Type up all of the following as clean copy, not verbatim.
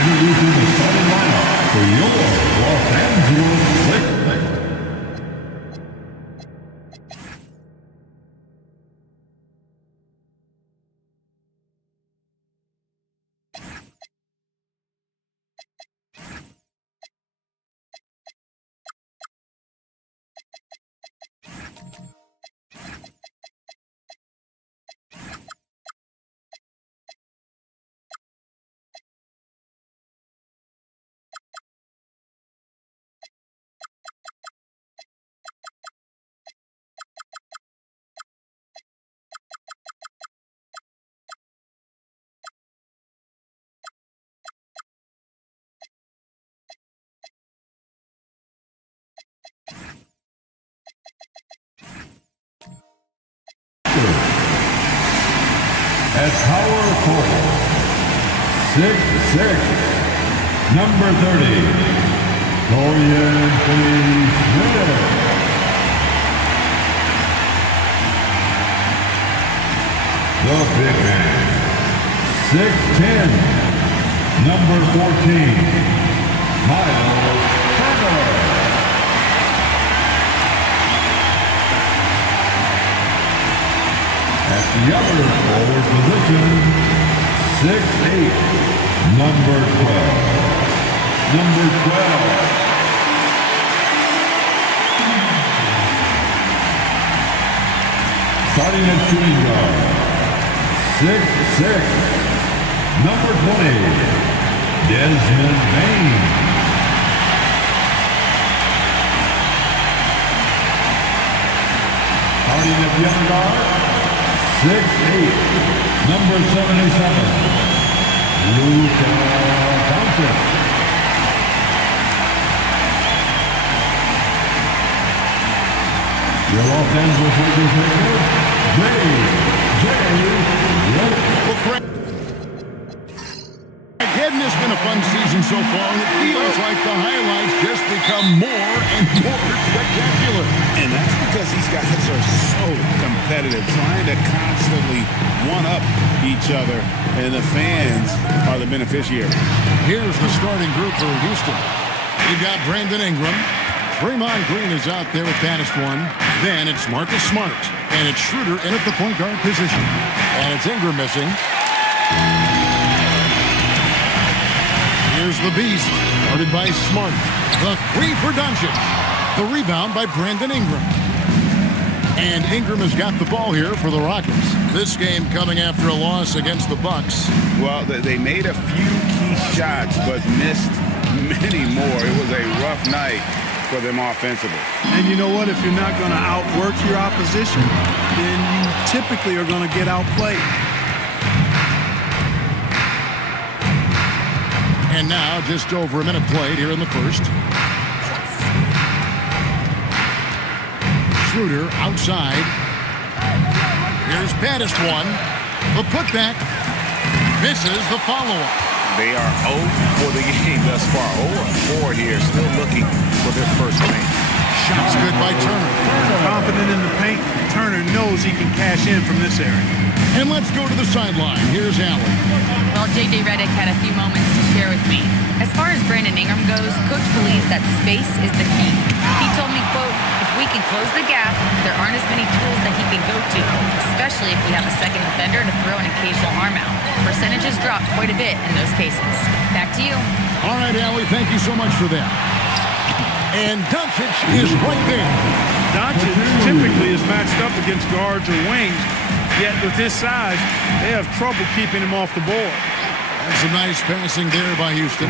Introducing the starting lineup for your Los Angeles Lakers. At power forward, 6'6", number 30, Dorian Finney-Smith. The big man, 6'10", number 14, Miles Turner. At the other forward position, 6'8", number 12. Number 12. Starting at shooting guard, 6'6", number 20, Desmond Bain. Starting at the other guard, 6'8", number 77, Luka Thompson. Your Los Angeles Lakers head coach, Again, it's been a fun season so far, and it feels like the highlights just become more and more spectacular. And that's because these guys are so competitive, trying to constantly one-up each other, and the fans are the beneficiaries. Here's the starting group for Houston. You've got Brandon Ingram. Draymond Green is out there at baddest one. Then it's Marcus Smart. And it's Schroeder in at the point guard position. And it's Ingram missing. Here's the beast, guarded by Smart. The three for Doncic. The rebound by Brandon Ingram. And Ingram has got the ball here for the Rockets. This game coming after a loss against the Bucks. Well, they made a few key shots, but missed many more. It was a rough night for them offensively. And you know what? If you're not going to outwork your opposition, then you typically are going to get outplayed. And now, just over a minute played here in the first. Schroeder outside. Here's baddest one. The putback. Misses the follow-up. They are 0 for the game thus far. 0-4 here, still looking for their first win. Shots good by Turner. Confident in the paint, Turner knows he can cash in from this area. And let's go to the sideline. Here's Allen. Well, J.J. Redick had a few moments to share with me. As far as Brandon Ingram goes, Coach believes that space is the key. He told me, quote, if we can close the gap, there aren't as many tools that he can go to, especially if we have a second defender to throw an occasional arm out. Percentages drop quite a bit in those cases. Back to you. All right, Allie, thank you so much for that. And Doncic is right there. Doncic typically is matched up against guards or wings, yet with his size, they have trouble keeping him off the board. And some nice passing there by Houston.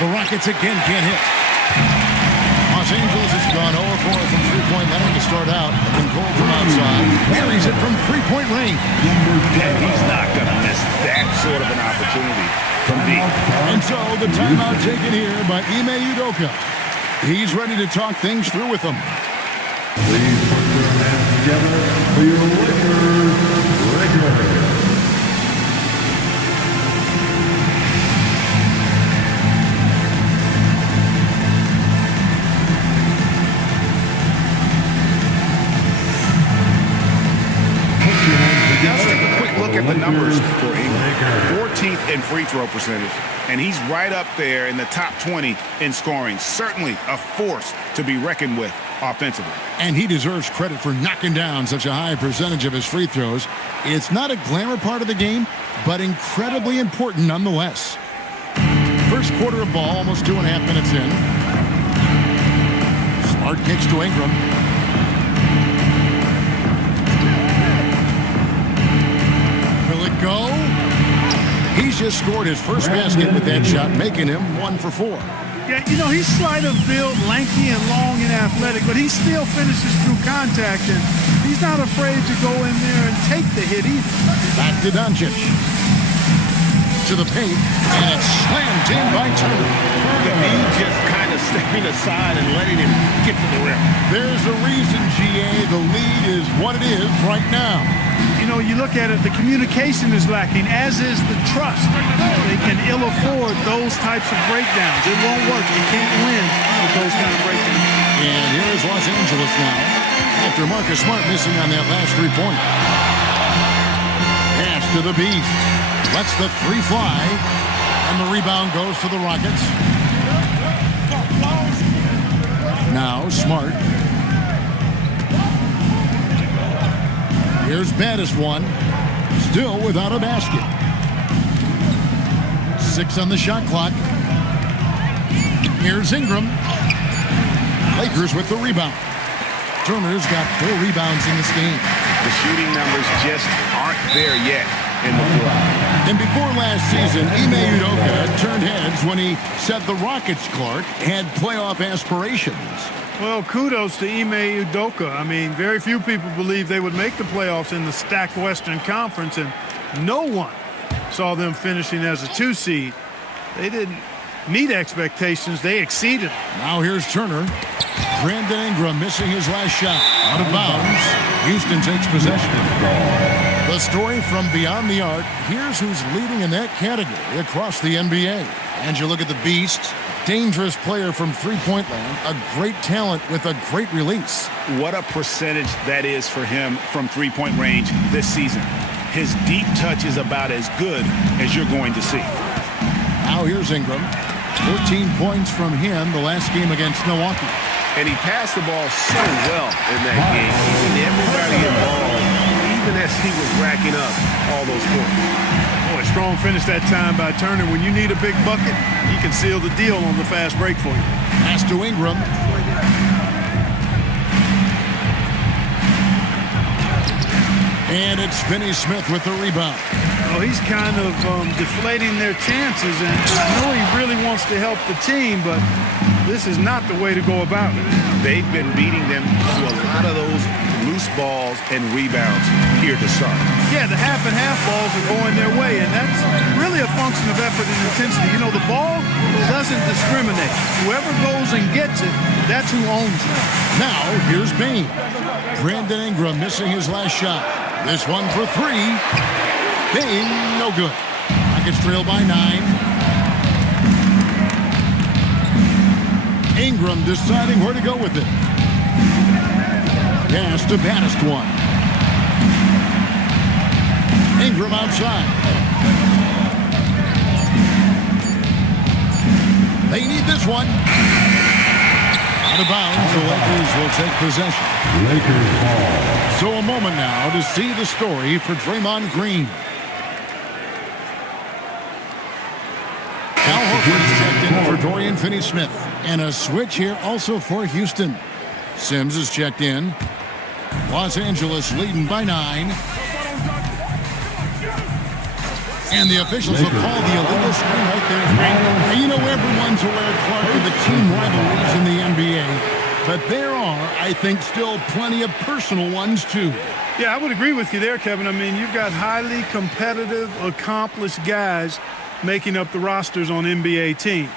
The Rockets again can't hit. Los Angeles has gone 0-4 from three-point line to start out. And Cole from outside. Buries it from three-point range. And he's not going to miss that sort of an opportunity from deep. And so the timeout taken here by Ime Udoka. He's ready to talk things through with them. Please put your hands together for your Lakers. Let's take a quick look look at the numbers for Ingram. 14th in free throw percentage, and he's right up there in the top 20 in scoring. Certainly a force to be reckoned with offensively. And he deserves credit for knocking down such a high percentage of his free throws. It's not a glamour part of the game, but incredibly important nonetheless. First quarter of ball, almost 2.5 minutes in. Smart kicks to Ingram. Will it go? He's just scored his first basket with that shot, making him 1 for 4. Yeah, you know, he's slight of build, lanky and long and athletic, but he still finishes through contact, and he's not afraid to go in there and take the hit either. Back to Doncic. To the paint, and it's slammed in by Turner. He's just kind of stepping aside and letting him get to the rim. There's a reason, GA, the lead is what it is right now. You know, you look at it, the communication is lacking, as is the trust. They can ill afford those types of breakdowns. It won't work. You can't win with those kind of breakdowns. And here is Los Angeles now, after Marcus Smart missing on that last three-pointer. Pass to the Beast. Lets the three fly, and the rebound goes to the Rockets. Now Smart. Here's baddest one, still without a basket. 6 on the shot clock. Here's Ingram. Lakers with the rebound. Turner's got 4 rebounds in this game. The shooting numbers just aren't there yet in the fourth. And before last season, Ime Udoka turned heads when he said the Rockets, Clark, had playoff aspirations. Well, kudos to Ime Udoka. I mean, very few people believe they would make the playoffs in the stacked Western Conference, and no one saw them finishing as a 2 seed. They didn't meet expectations. They exceeded. Now here's Turner. Brandon Ingram missing his last shot. Out of bounds. Houston takes possession. The story from beyond the arc. Here's who's leading in that category across the NBA. And you look at the Beast. Dangerous player from three-point land. A great talent with a great release. What a percentage that is for him from three-point range this season. His deep touch is about as good as you're going to see. Now here's Ingram. 14 points from him the last game against Milwaukee. And he passed the ball so well in that game, keeping everybody involved, even as he was racking up all those points. Boy, strong finish that time by Turner. When you need a big bucket, he can seal the deal on the fast break for you. Pass to Ingram. And it's Finney Smith with the rebound. Oh, he's kind of deflating their chances, and I know he really wants to help the team, but this is not the way to go about it. They've been beating them to a lot of those loose balls and rebounds here to start. Yeah, the half and half balls are going their way, and that's really a function of effort and intensity. You know, the ball doesn't discriminate. Whoever goes and gets it, that's who owns it. Now, here's Bain. Brandon Ingram missing his last shot. This one for 3. Bain, no good. Rockets trail by 9. Ingram deciding where to go with it. Pass to baddest one. Ingram outside. They need this one. Out of bounds, the Lakers will take possession. Lakers ball. So a moment now to see the story for Draymond Green. Al Horford's checked in for Dorian Finney-Smith. And a switch here also for Houston. Sims is checked in. Los Angeles leading by 9. And the officials have called the illegal screen right there. And you know, everyone's aware, Clark, of the team rivalries in the NBA. But there are, I think, still plenty of personal ones, too. Yeah, I would agree with you there, Kevin. I mean, you've got highly competitive, accomplished guys making up the rosters on NBA teams.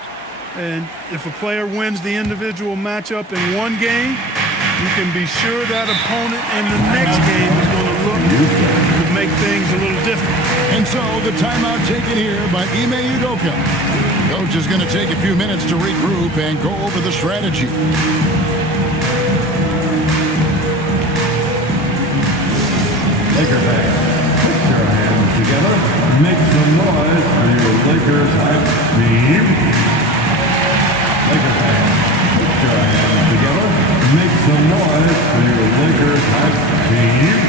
And if a player wins the individual matchup in one game, you can be sure that opponent in the next game is going to look to make things a little different. And so the timeout taken here by Ime Udoka. Coach is going to take a few minutes to regroup and go over the strategy. Laker fans, put your hands Make some noise for your Lakers hype team. Lakers fans, put your hands together. Make some noise for your Lakers hype team.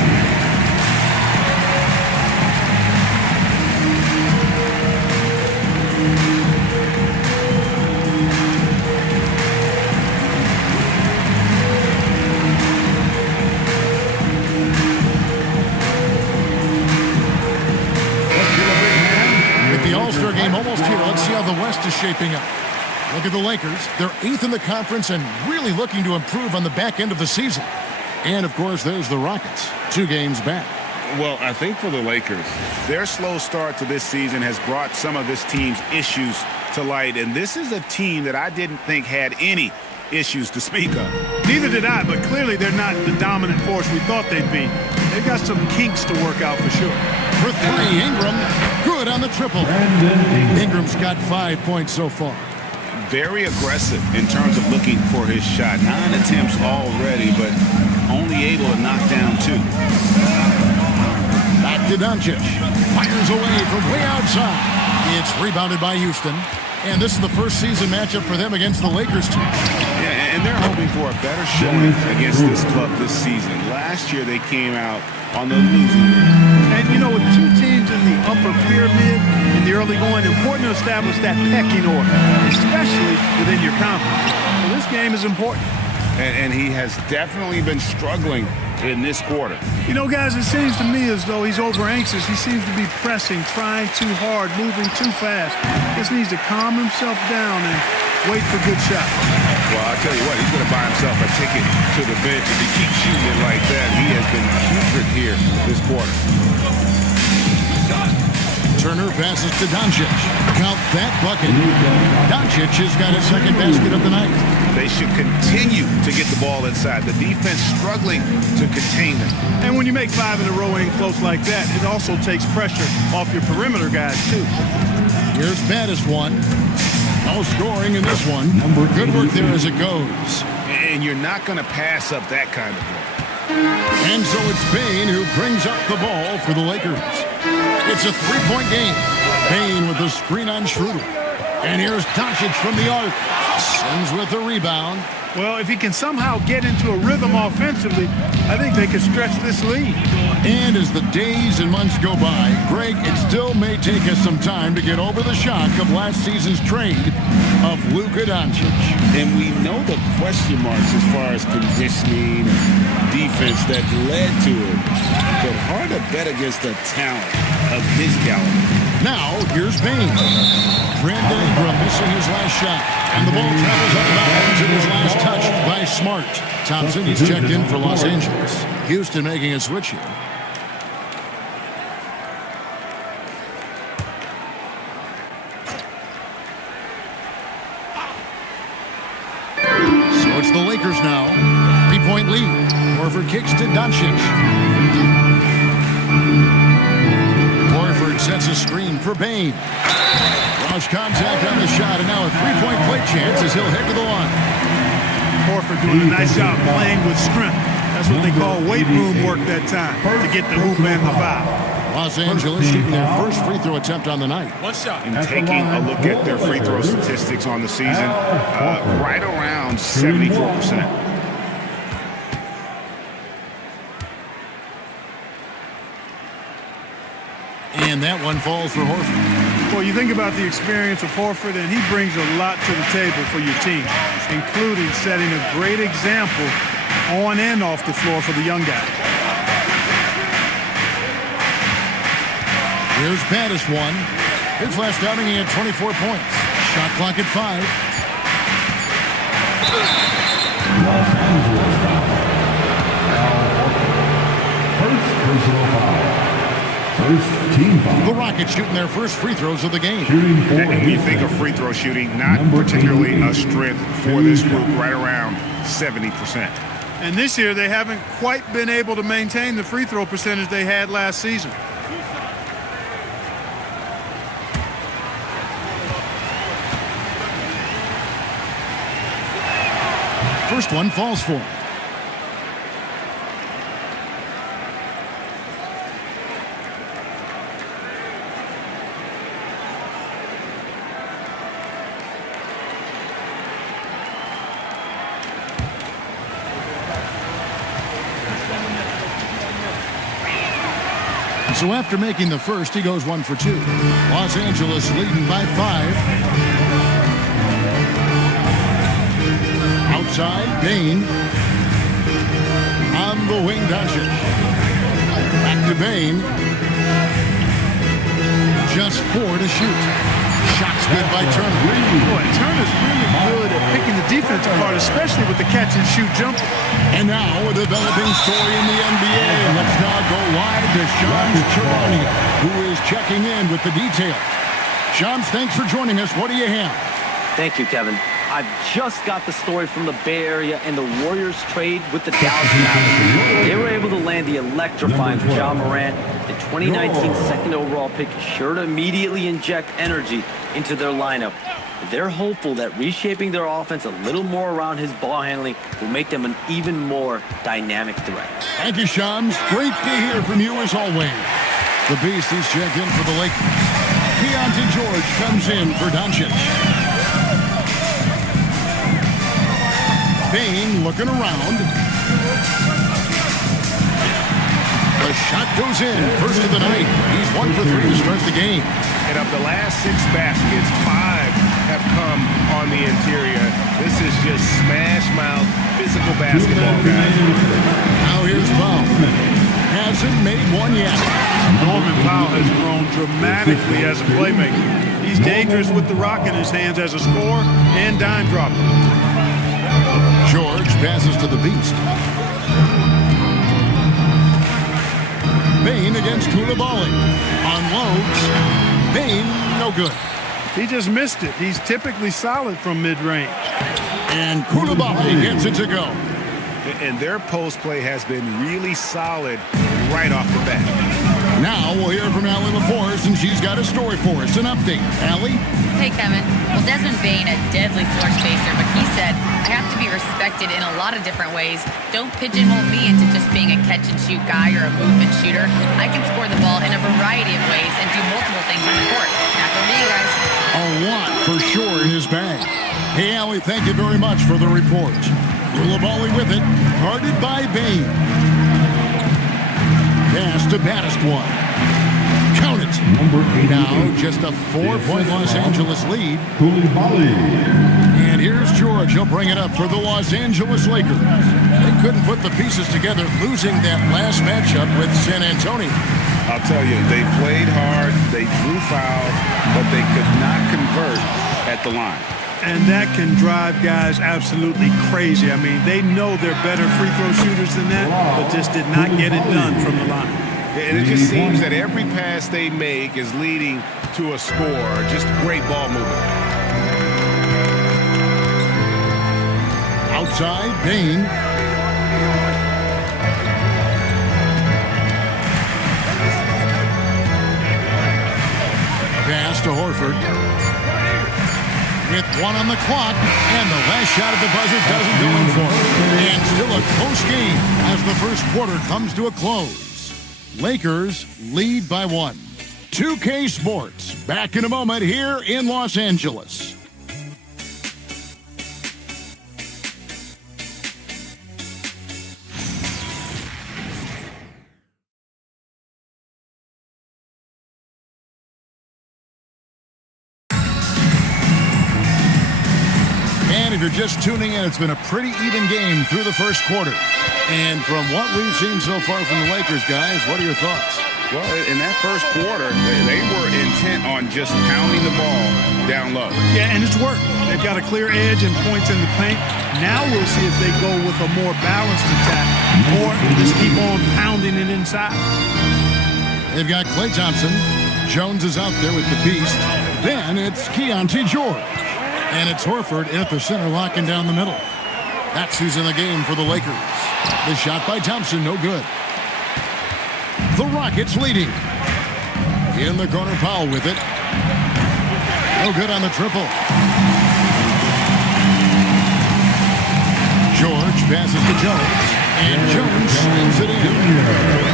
All-Star game almost here. Let's see how the West is shaping up. Look at the Lakers. They're 8th in the conference and really looking to improve on the back end of the season. And, of course, there's the Rockets, 2 games back. Well, I think for the Lakers, their slow start to this season has brought some of this team's issues to light. And this is a team that I didn't think had any issues to speak of. Neither did I, but clearly they're not the dominant force we thought they'd be. They've got some kinks to work out for sure. For 3, Ingram, good on the triple. Ingram's got 5 points so far. Very aggressive in terms of looking for his shot. 9 attempts already, but only able to knock down 2. Back to Doncic. Fires away from way outside. It's rebounded by Houston. And this is the first season matchup for them against the Lakers team. Yeah, and they're hoping for a better showing against this club this season. Last year they came out on the losing end. And, you know, with 2 teams in the upper pyramid in the early going, important to establish that pecking order, especially within your conference. So this game is important. And he has definitely been struggling in this quarter. You know, guys, it seems to me as though he's over-anxious. He seems to be pressing, trying too hard, moving too fast. Just needs to calm himself down and wait for good shots. Well, I'll tell you what, he's going to buy himself a ticket to the bench. If he keeps shooting it like that, he has been putrid here this quarter. Turner passes to Doncic. Count that bucket. Doncic has got his second basket of the night. They should continue to get the ball inside. The defense struggling to contain them. And when you make 5 in a row in close like that, it also takes pressure off your perimeter guys, too. Here's Battis one. No scoring in this one. Good work there as it goes. And you're not going to pass up that kind of play. And so it's Bane who brings up the ball for the Lakers. It's a 3-point game. Bane with the screen on Schroeder. And here's Doncic from the arc. Sends with the rebound. Well, if he can somehow get into a rhythm offensively, I think they could stretch this lead. And as the days and months go by, Greg, it still may take us some time to get over the shock of last season's trade of Luka Doncic. And we know the question marks as far as conditioning and defense that led to it. But hard to bet against the talent of his caliber. Now, here's Bane. Brandon Ingram missing his last shot. And the ball travels out of bounds. It was last touched by Smart. Thompson, he's checked in for Los Angeles. Houston making a switch here. So it's the Lakers now. 3-point lead. Horford kicks to Doncic. Horford sets a screen for Bane. Lost contact on the shot, and now a 3-point play chance as he'll head to the line. Horford doing a nice job playing with strength. That's what they call weight room work that time, to get the hoop and the foul. Los Angeles shooting their first free throw attempt on the night. One shot. And taking a look at their free throw statistics on the season, right around 74%. And that one falls for Horford. Well, you think about the experience of Horford, and he brings a lot to the table for your team, including setting a great example on and off the floor for the young guy. Here's Battis one. His last outing, he had 24 points. Shot clock at 5. Los Angeles foul. First personal foul. First team foul. The Rockets shooting their first free throws of the game. And when you think of free throw shooting, not particularly a strength for this group, right around 70%. And this year, they haven't quite been able to maintain the free throw percentage they had last season. First one falls for him. So after making the first, he goes 1 for 2. Los Angeles leading by 5. Outside, Bain. On the wing, Doncic. Back to Bain. Just 4 to shoot. Shots good by Turner. Boy, Turner's really good at picking the defense apart, especially with the catch-and-shoot jumper. And now a developing story in the NBA. Let's now go live to Shams Charania, who is checking in with the details. Shams, thanks for joining us. What do you have? Thank you, Kevin. I've just got the story from the Bay Area and the Warriors trade with the Dallas Mavericks. They were able to land the electrifying Ja Morant. The 2019 second overall pick is sure to immediately inject energy into their lineup. They're hopeful that reshaping their offense a little more around his ball handling will make them an even more dynamic threat. Thank you, Shams. Great to hear from you as always. The Beast is checked in for the Lakers. Keontae George comes in for Doncic. Bain looking around. The shot goes in. First of the night. He's 1 for 3 to start the game. And of the last 6 baskets, 5 have come on the interior. This is just smash mouth physical basketball, guys. Now here's Powell. Hasn't made one yet. Norman Powell has grown dramatically as a playmaker. He's dangerous with the rock in his hands as a scorer and dime dropper. George passes to the Beast. Bain against Koulibaly. Unloads. Bain, no good. He just missed it. He's typically solid from mid-range. And Koulibaly gets it to go. And their post play has been really solid right off the bat. Now we'll hear from Allie LaForce, and she's got a story for us. An update. Allie? Hey, Kevin. Well, Desmond Bain, a deadly floor spacer, but he said, I have to be respected in a lot of different ways. Don't pigeonhole me into just being a catch-and-shoot guy or a movement shooter. I can score the ball in a variety of ways and do multiple things on the court. Back over to you guys. A lot for sure in his bag. Hey, Allie, thank you very much for the report. Koulibaly with it, guarded by Bain. Pass to baddest one. Count it. Now just a 4-point Los Angeles lead. And here's George. He'll bring it up for the Los Angeles Lakers. They couldn't put the pieces together, losing that last matchup with San Antonio. I'll tell you, they played hard, they drew fouls, but they could not convert at the line. And that can drive guys absolutely crazy. I mean, they know they're better free throw shooters than that, but just did not get it done from the line. And it just seems that every pass they make is leading to a score. Just great ball movement. Outside, Bain. Pass to Horford. With 1 on the clock, and the last shot at the buzzer doesn't go in for it. And still a close game as the first quarter comes to a close. Lakers lead by 1. 2K Sports, back in a moment here in Los Angeles. And if you're just tuning in, it's been a pretty even game through the first quarter. And from what we've seen so far from the Lakers, guys, what are your thoughts? Well, in that first quarter, they were intent on just pounding the ball down low. Yeah, and it's worked. They've got a clear edge and points in the paint. Now we'll see if they go with a more balanced attack or just keep on pounding it inside. They've got Klay Thompson. Jones is out there with the Beast. Then it's Keontae George. And it's Horford at the center, locking down the middle. That's who's in the game for the Lakers. The shot by Thompson, no good. The Rockets leading. In the corner, Powell with it. No good on the triple. George passes to Jones. And Jones slams it in.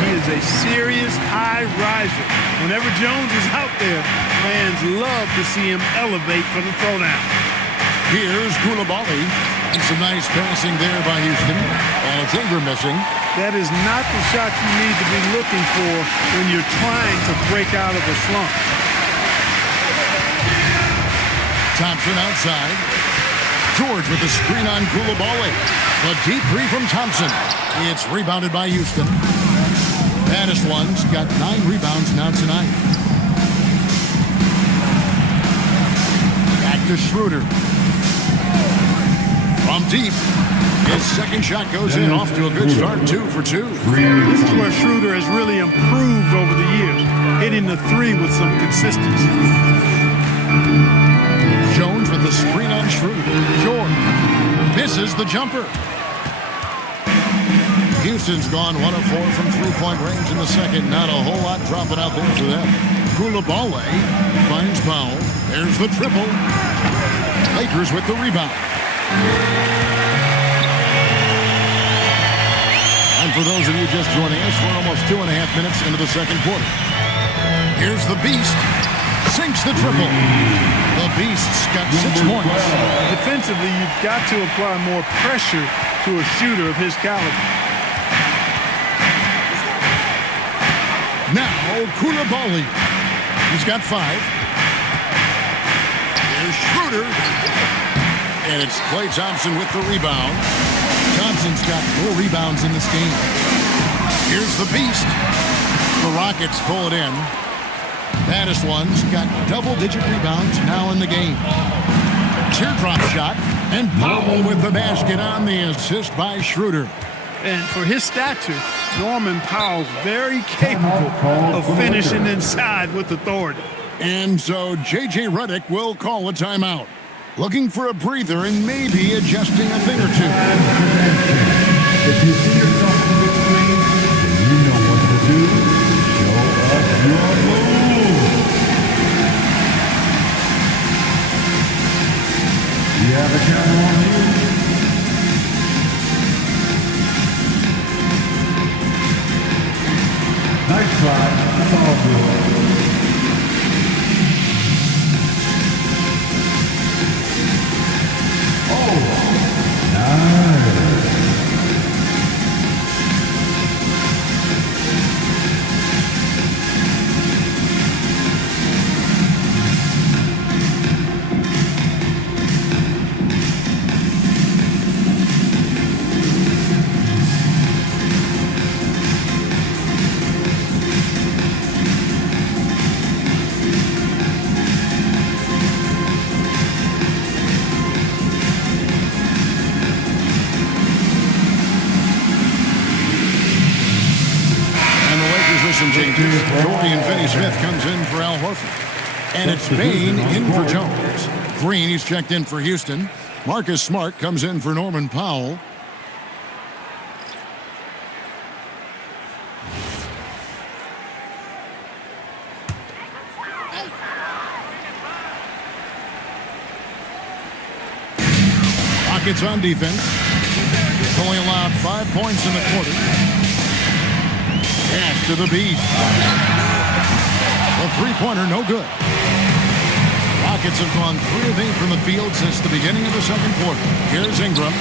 He is a serious high riser. Whenever Jones is out there, fans love to see him elevate for the throwdown. Here's Koulibaly And some nice passing there by Houston. And it's Ingram missing. That is not the shot you need to be looking for when you're trying to break out of a slump. Thompson outside. George with the screen on Koulibaly. The deep three from Thompson. It's rebounded by Houston. Baddest one's got 9 rebounds now tonight. Back to Schroeder. From deep. His second shot goes in, off to a good start, 2 for 2. This is where Schroeder has really improved over the years, hitting the 3 with some consistency. Jones with the screen on Schroeder. George misses the jumper. Houston's gone 1 of 4 from three-point range in the second. Not a whole lot dropping out there for them. Koulibaly finds Powell. There's the triple. Lakers with the rebound. And for those of you just joining us, we're almost 2.5 minutes into the second quarter. Here's the Beast. Sinks the triple. The Beast's got 6 points. Defensively, you've got to apply more pressure to a shooter of his caliber. Now, Koulibaly. He's got 5. Here's Schroeder. And it's Klay Thompson with the rebound. Thompson's got 4 rebounds in this game. Here's the Beast. The Rockets pull it in. Baddest one's got double-digit rebounds now in the game. Teardrop shot. And Powell with the basket on the assist by Schroeder. And for his stature, Norman Powell's very capable of finishing inside with authority. And so J.J. Redick will call a timeout. Looking for a breather and maybe adjusting a thing or two. If you see yourself on the big screen, then you know what to do. Show us your move. You have a camera on you. Nice try. It's all good. Dorian Finney-Smith comes in for Al Horford. And it's Bain in for Jones. Green, he's checked in for Houston. Marcus Smart comes in for Norman Powell. Rockets on defense. Only allowed 5 points in the quarter. Pass to the Beast. The three-pointer, no good. Rockets have gone 3 of 8 from the field since the beginning of the second quarter. Here's Ingram.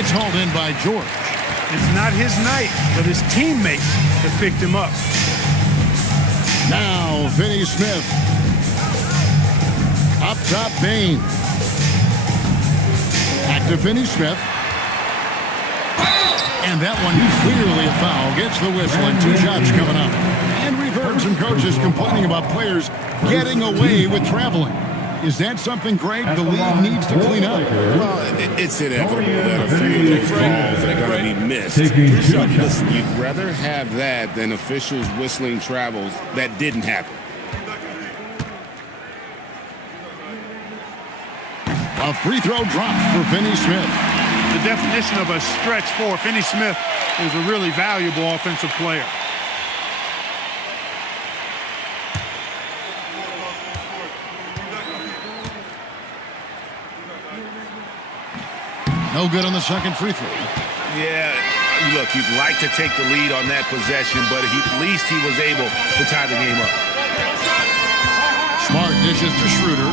It's hauled in by George. It's not his night, but his teammates have picked him up. Now, Finney-Smith. Up top, Bain. Back to Finney-Smith. And that one clearly a foul. Gets the whistle and 2 shots coming up. And we've heard some coaches complaining about players getting away with traveling. Is that something, Greg, the league needs to clean up? Well, it's inevitable that a few of these calls are going to be missed. Listen, you'd rather have that than officials whistling travels that didn't happen. A free throw drops for Finney-Smith. The definition of a stretch 4. Finney-Smith is a really valuable offensive player. No good on the second free throw. Yeah, look, you'd like to take the lead on that possession, but at least he was able to tie the game up. Smart dishes to Schroeder.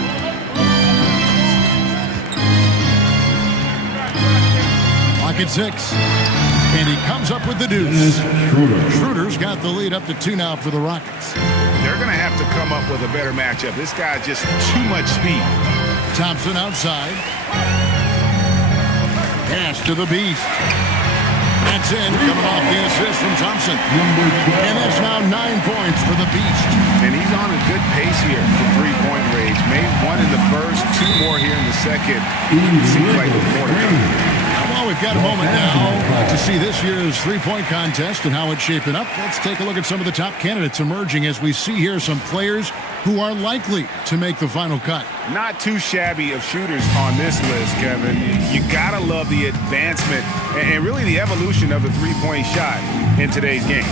Rocket 6. And he comes up with the deuce. Schroeder's got the lead up to 2 now for the Rockets. They're going to have to come up with a better matchup. This guy's just too much speed. Thompson outside. Pass to the Beast. That's in, coming off the assist from Thompson. And it's now 9 points for the Beast. And he's on a good pace here for three-point range. Made 1 in the first, 2 more here in the second. Seems like more to come. Well, we've got a moment now to see this year's three-point contest and how it's shaping up. Let's take a look at some of the top candidates emerging as we see here some players who are likely to make the final cut. Not too shabby of shooters on this list, Kevin. You gotta love the advancement and really the evolution of the three-point shot in today's game.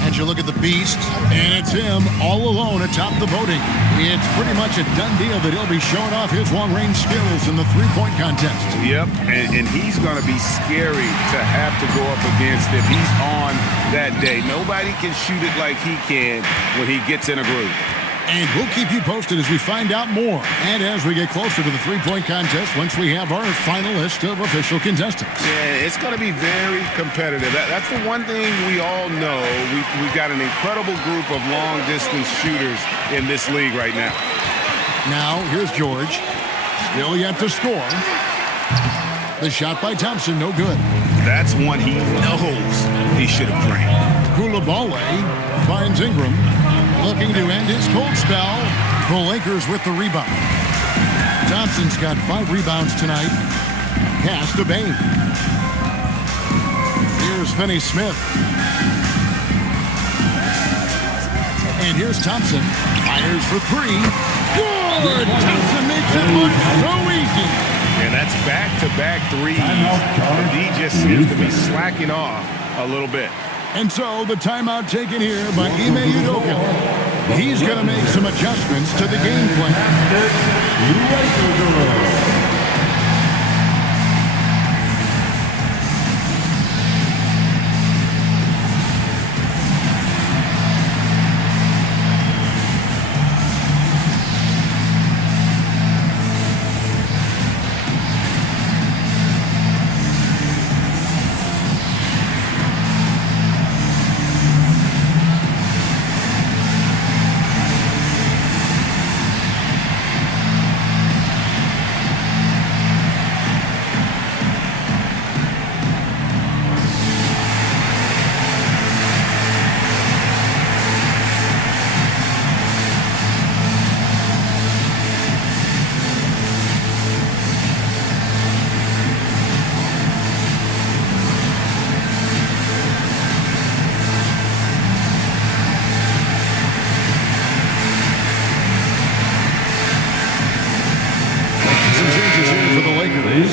And you look at the Beast, and it's him all alone atop the voting. It's pretty much a done deal that he'll be showing off his long-range skills in the three-point contest. Yep, and he's going to be scary to have to go up against if he's on that day. Nobody can shoot it like he can when he gets in a groove. And we'll keep you posted as we find out more and as we get closer to the three-point contest once we have our final list of official contestants. Yeah, it's going to be very competitive. That's the one thing we all know. We've got an incredible group of long-distance shooters in this league right now. Now, here's George. Still yet to score. The shot by Thompson, no good. That's one he knows he should have drained. Koulibaly finds Ingram. Looking to end his cold spell. The Lakers with the rebound. Thompson's got 5 rebounds tonight. Pass to Bain. Here's Finney-Smith. And here's Thompson. Fires for 3. Good! Thompson makes it look so easy. And that's back-to-back threes. And he just seems to be slacking off a little bit. And so the timeout taken here by Ime Udoka. He's going to make some adjustments to the game plan.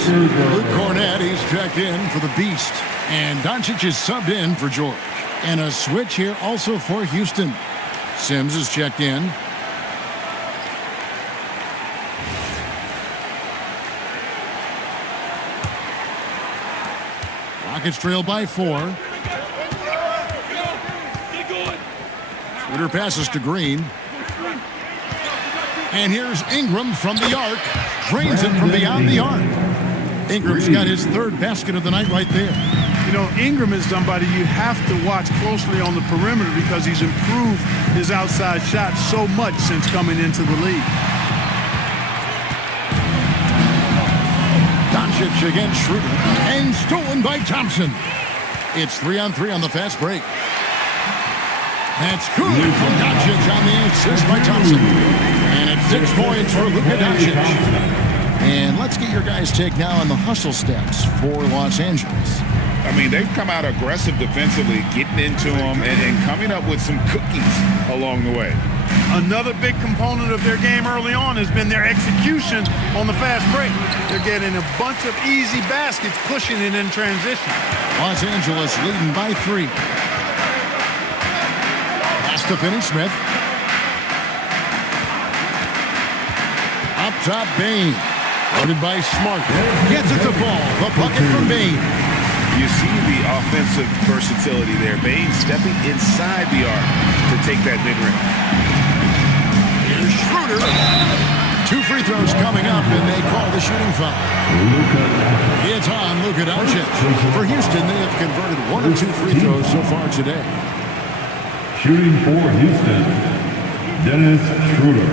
Luke Cornett, he's checked in for the Beast. And Doncic is subbed in for George. And a switch here also for Houston. Sims is checked in. Rockets trail by 4. Schroeder passes to Green. And here's Ingram from the arc. Drains it from beyond the arc. Ingram's got his 3rd basket of the night right there. You know, Ingram is somebody you have to watch closely on the perimeter because he's improved his outside shot so much since coming into the league. Doncic against Schroeder. And stolen by Thompson. It's 3-on-3 on the fast break. That's good from Doncic on the assist by Thompson. And it's 6 points for Luka Doncic. And let's get your guys' take now on the hustle stats for Los Angeles. I mean, they've come out aggressive defensively, getting into them and coming up with some cookies along the way. Another big component of their game early on has been their execution on the fast break. They're getting a bunch of easy baskets, pushing it in transition. Los Angeles leading by 3. Pass to Finney-Smith. Up top, Bain. Guarded by Smart. Gets it to fall. The bucket from Bain. You see the offensive versatility there. Bain stepping inside the arc to take that mid-range. Here's Schroeder. 2 free throws coming up, and they call the shooting foul. It's on Luka Doncic. For Houston, they have converted 1 of 2 free throws so far today. Shooting for Houston, Dennis Schroeder.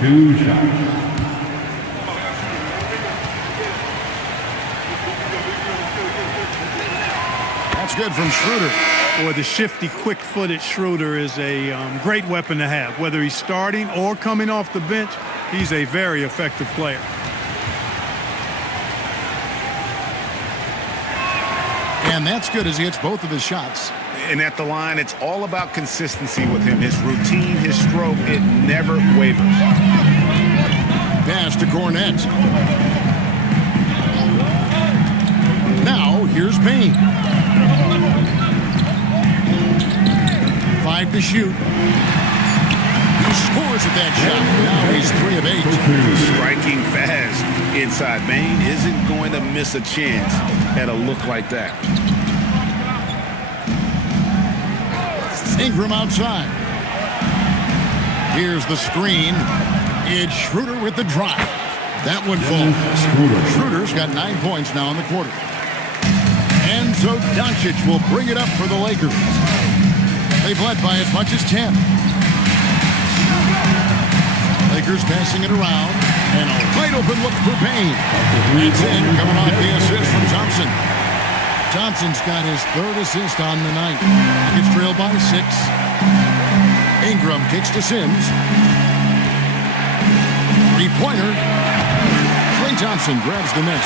2 shots. That's good from Schroeder. Boy, the shifty, quick-footed Schroeder is a great weapon to have. Whether he's starting or coming off the bench, he's a very effective player. And that's good as he hits both of his shots. And at the line, it's all about consistency with him. His routine, his stroke, it never wavers. Pass to Cornette. Now, here's Payne. 5 to shoot. He scores at that shot. Now he's 3 of 8. Striking fast inside. Maine isn't going to miss a chance at a look like that. Ingram outside. Here's the screen. It's Schroeder with the drive. That one falls. Schroeder's got 9 points now in the quarter. And so Doncic will bring it up for the Lakers. They've led by as much as 10. Lakers passing it around. And a wide open look for Payne. That's in, coming off the assist from Thompson. Thompson's got his 3rd assist on the night. Rockets trail by 6. Ingram kicks to Sims. 3-pointer. Klay Thompson grabs the miss.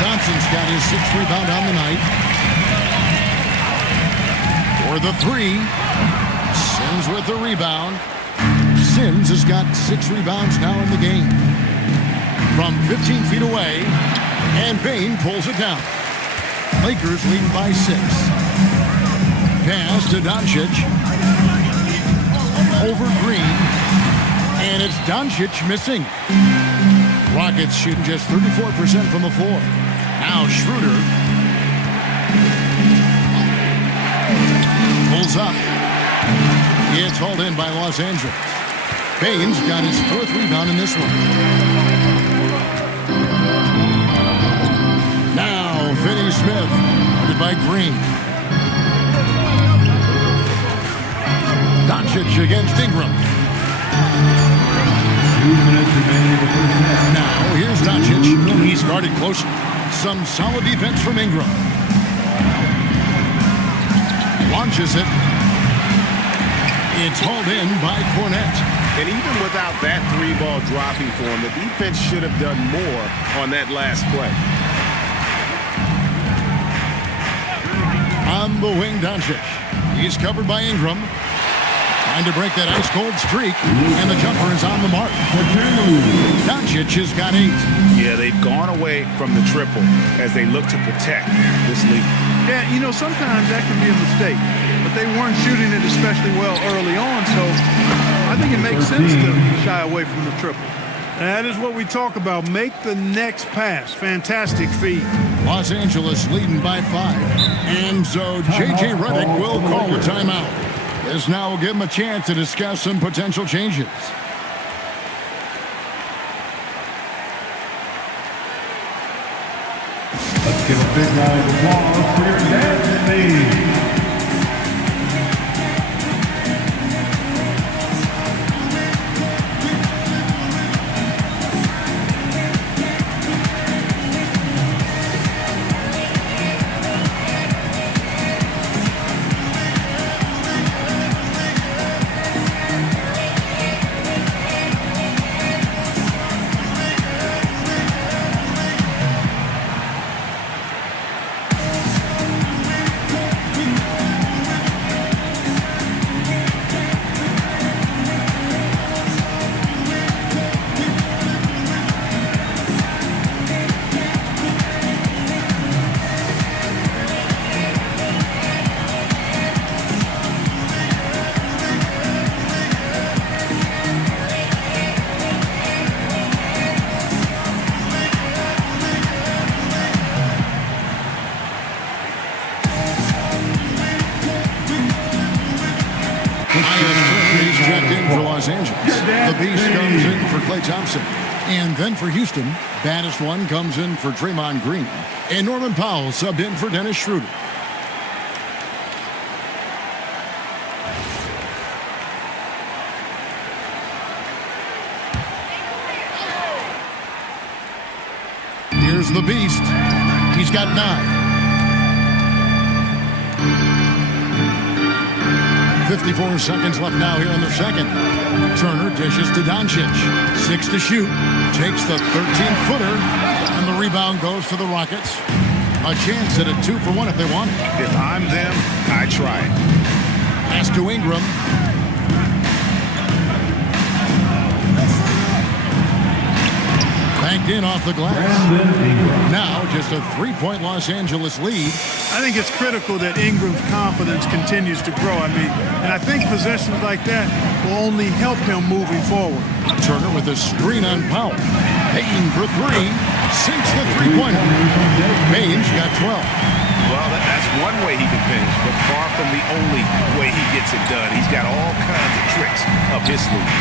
Thompson's got his 6th rebound on the night. For the 3. Sims with the rebound. Sims has got 6 rebounds now in the game. From 15 feet away. And Payne pulls it down. Lakers leading by 6. Pass to Doncic. Over Green. And it's Doncic missing. Rockets shooting just 34% from the floor. Now Schroeder. Pulls up. It's hauled in by Los Angeles. Payne's got his 4th rebound in this one. Now Finney Smith, guarded by Green. Doncic against Ingram. 2 minutes remaining in the first half. Now here's Doncic. He's guarded close. Some solid defense from Ingram. Launches it. It's hauled in by Cornette. And even without that 3-ball dropping for him, the defense should have done more on that last play. On the wing, Doncic. He's covered by Ingram. Trying to break that ice-cold streak, and the jumper is on the mark. Doncic has got 8. Yeah, they've gone away from the triple as they look to protect this lead. Yeah, you know, sometimes that can be a mistake. But they weren't shooting it especially well early on, so I think it makes sense to shy away from the triple. That is what we talk about. Make the next pass. Fantastic feed. Los Angeles leading by 5. And so J.J. Redick will call a timeout. This now will give him a chance to discuss some potential changes. Let's give a big round of applause for your dance team. He's checked in for Los Angeles. The Beast comes in for Klay Thompson. And then for Houston, baddest one comes in for Draymond Green. And Norman Powell subbed in for Dennis Schroeder. Here's the Beast. He's got 9. 54 seconds left now here in the second. Turner dishes to Doncic. 6 to shoot. Takes the 13-footer. And the rebound goes to the Rockets. A chance at a 2-for-1 if they want it. If I'm them, I try it. Pass to Ingram. Banked in off the glass. Now just a 3-point Los Angeles lead. I think it's critical that Ingram's confidence continues to grow. And I think possessions like that will only help him moving forward. Turner with a screen on Powell. Payton for 3. Sinks the three-pointer. Baines got 12. Well, that's one way he can finish, but far from the only way he gets it done. He's got all kinds of tricks up his sleeve.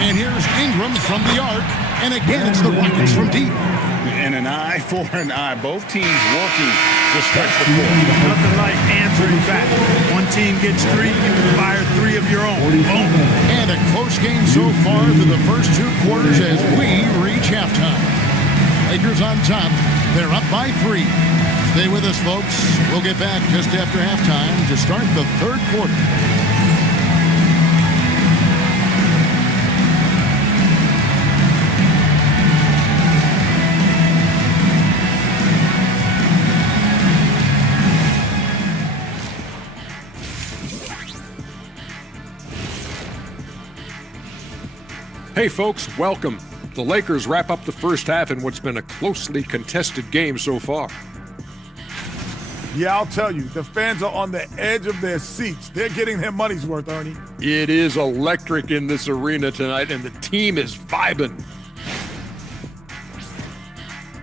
And here's Ingram from the arc. And again, it's the Rockets from deep. And an eye for an eye. Both teams working to stretch the floor. Nothing like answering back. One team gets 3, you can fire 3 of your own. Boom. And a close game so far through the first 2 quarters as we reach halftime. Lakers on top. They're up by 3. Stay with us, folks. We'll get back just after halftime to start the third quarter. Hey folks, welcome. The Lakers wrap up the first half in what's been a closely contested game so far. Yeah, I'll tell you, the fans are on the edge of their seats. They're getting their money's worth, Ernie. It is electric in this arena tonight, and the team is vibing.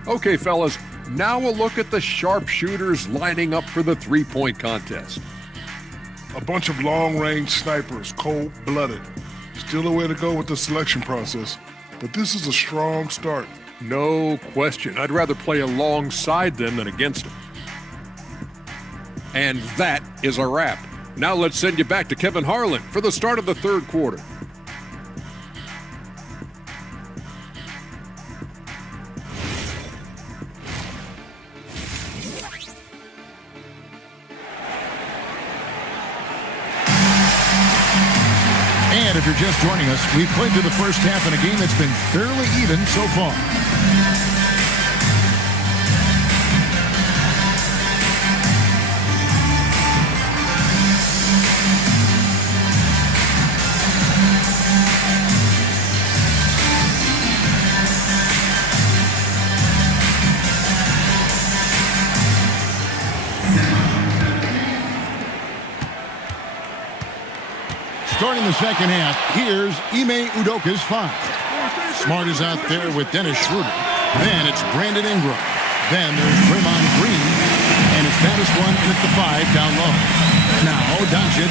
Okay, fellas, now we'll look at the sharpshooters lining up for the three-point contest. A bunch of long-range snipers, cold-blooded. Still a way to go with the selection process, but this is a strong start. No question. I'd rather play alongside them than against them. And that is a wrap. Now let's send you back to Kevin Harlan for the start of the third quarter. And if you're just joining us, we've played through the first half in a game that's been fairly even so far. Starting the second half, here's Ime Udoka's 5. Smart is out there with Dennis Schroeder. Then it's Brandon Ingram. Then there's Draymond Green. And it's baddest one at the 5 down low. Now Doncic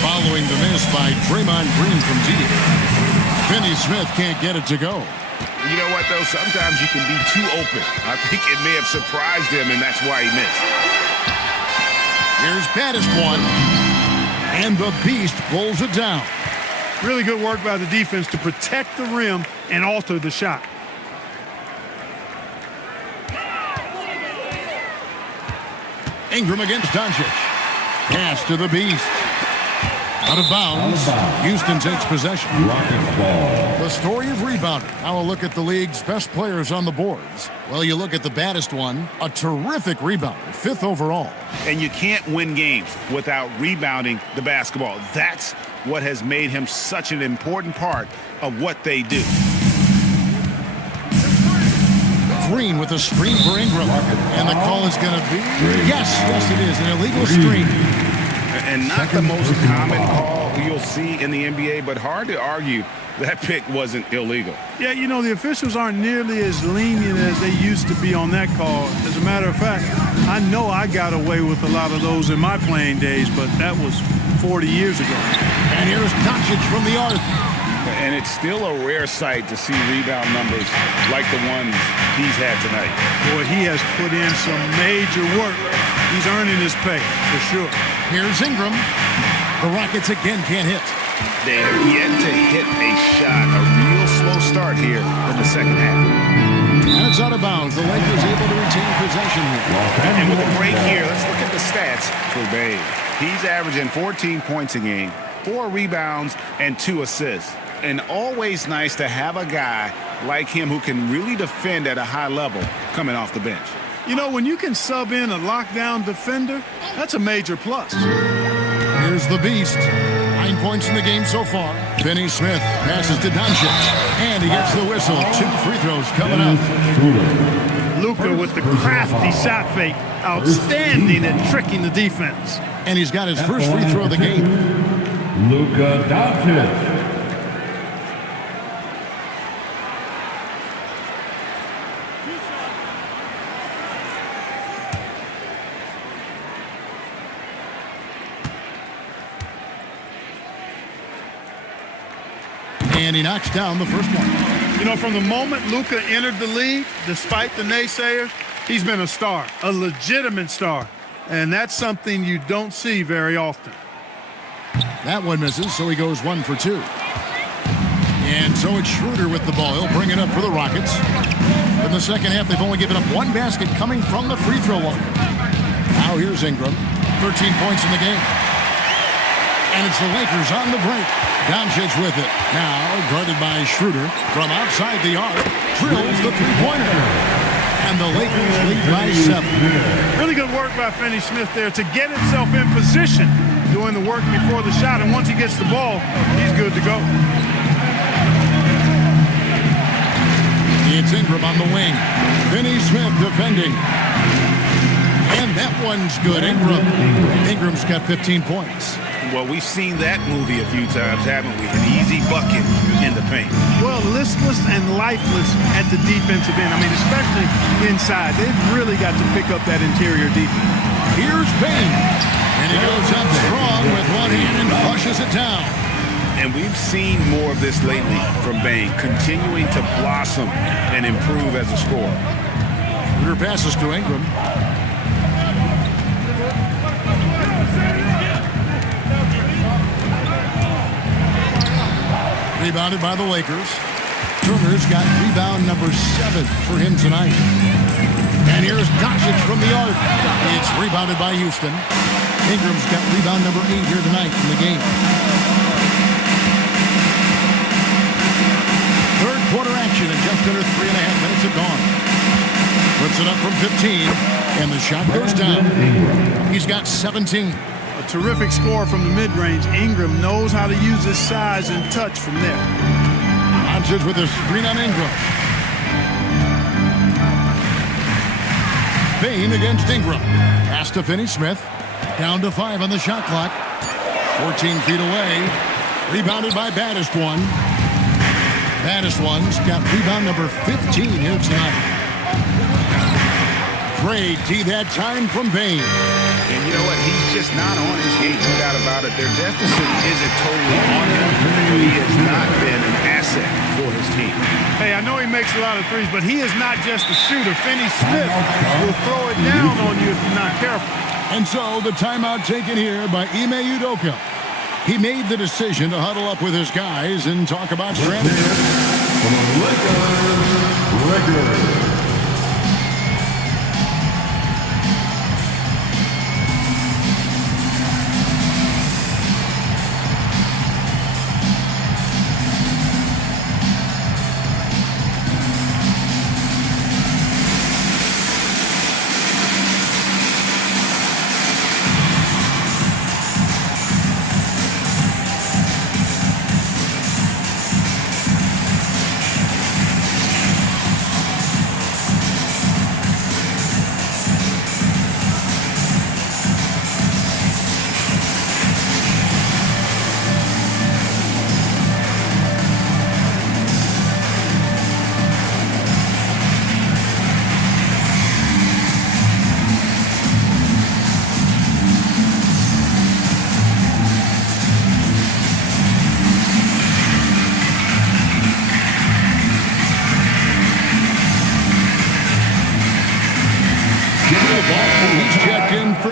following the miss by Draymond Green from deep. Finney Smith can't get it to go. You know what, though? Sometimes you can be too open. I think it may have surprised him, and that's why he missed. Here's baddest one. And the Beast pulls it down. Really good work by the defense to protect the rim and alter the shot. Ingram against Doncic. Pass to the Beast. Out of bounds. Houston takes possession. Rockets ball. The story of rebounding. Now a look at the league's best players on the boards. Well, you look at the baddest one, a terrific rebounder, 5th overall. And you can't win games without rebounding the basketball. That's what has made him such an important part of what they do. Green with a screen for Ingram. And the call is going to be, yes, it is, an illegal screen. And not the most common call you'll see in the NBA, but hard to argue That pick wasn't illegal. Yeah, you know, the officials aren't nearly as lenient as they used to be on that call. As a matter of fact, I know I got away with a lot of those in my playing days, but that was 40 years ago. And here's Doncic from the arc. And it's still a rare sight to see rebound numbers like the ones he's had tonight. Boy, he has put in some major work. He's earning his pay, for sure. Here's Ingram. The Rockets again can't hit. They have yet to hit a shot. A real slow start here in the second half. And it's out of bounds. The Lakers able to retain possession here. And with a break here, let's look at the stats for Bane. He's averaging 14 points a game, 4 rebounds, and 2 assists. And always nice to have a guy like him who can really defend at a high level coming off the bench. You know, when you can sub in a lockdown defender, that's a major plus. Here's the Beast. 9 points in the game so far. Finney Smith passes to Doncic. And he gets the whistle. 2 free throws coming up. Luka with the crafty shot fake. Outstanding at tricking the defense. And he's got his first free throw of the game. Luka Doncic. And he knocks down the first one. You know, from the moment Luka entered the league, despite the naysayers, he's been a star, a legitimate star. And that's something you don't see very often. That one misses, so he goes 1 for 2. And so it's Schroeder with the ball. He'll bring it up for the Rockets. In the second half, they've only given up 1 basket coming from the free throw line. Now here's Ingram. 13 points in the game. And it's the Lakers on the break. Doncic with it. Now guarded by Schroeder from outside the arc. Drills the three-pointer. And the Lakers lead by 7. Really good work by Finney Smith there to get himself in position, doing the work before the shot. And once he gets the ball, he's good to go. It's Ingram on the wing. Finney Smith defending. And that one's good. Ingram's got 15 points. Well, we've seen that movie a few times, haven't we? An easy bucket in the paint. Well, listless and lifeless at the defensive end. I mean, especially inside. They've really got to pick up that interior defense. Here's Payne. And he goes up strong with one hand and flushes it down. And we've seen more of this lately from Bane, continuing to blossom and improve as a scorer. Schroeder passes to Ingram. Rebounded by the Lakers. Turner's got rebound number 7 for him tonight. And here's Doncic from the arc. It's rebounded by Houston. Ingram's got rebound number 8 here tonight in the game. Third quarter action in just under 3.5 minutes have gone. Puts it up from 15, and the shot goes down. He's got 17. A terrific score from the mid-range. Ingram knows how to use his size and touch from there. Doncic with a screen on Ingram. Payne against Ingram. Pass to Finney Smith. Down to 5 on the shot clock. 14 feet away. Rebounded by Baddest One. Baddest One's got rebound number 15 here tonight. Great D that time from Payne. And you know what? He's just not on his game, no doubt about it. Their deficit isn't totally on him, but he has not been an asset for his team. Hey, I know he makes a lot of threes, but he is not just a shooter. Finney Smith will throw it down on you if you're not careful. And so the timeout taken here by Ime Udoka. He made the decision to huddle up with his guys and talk about strategy. Lakers.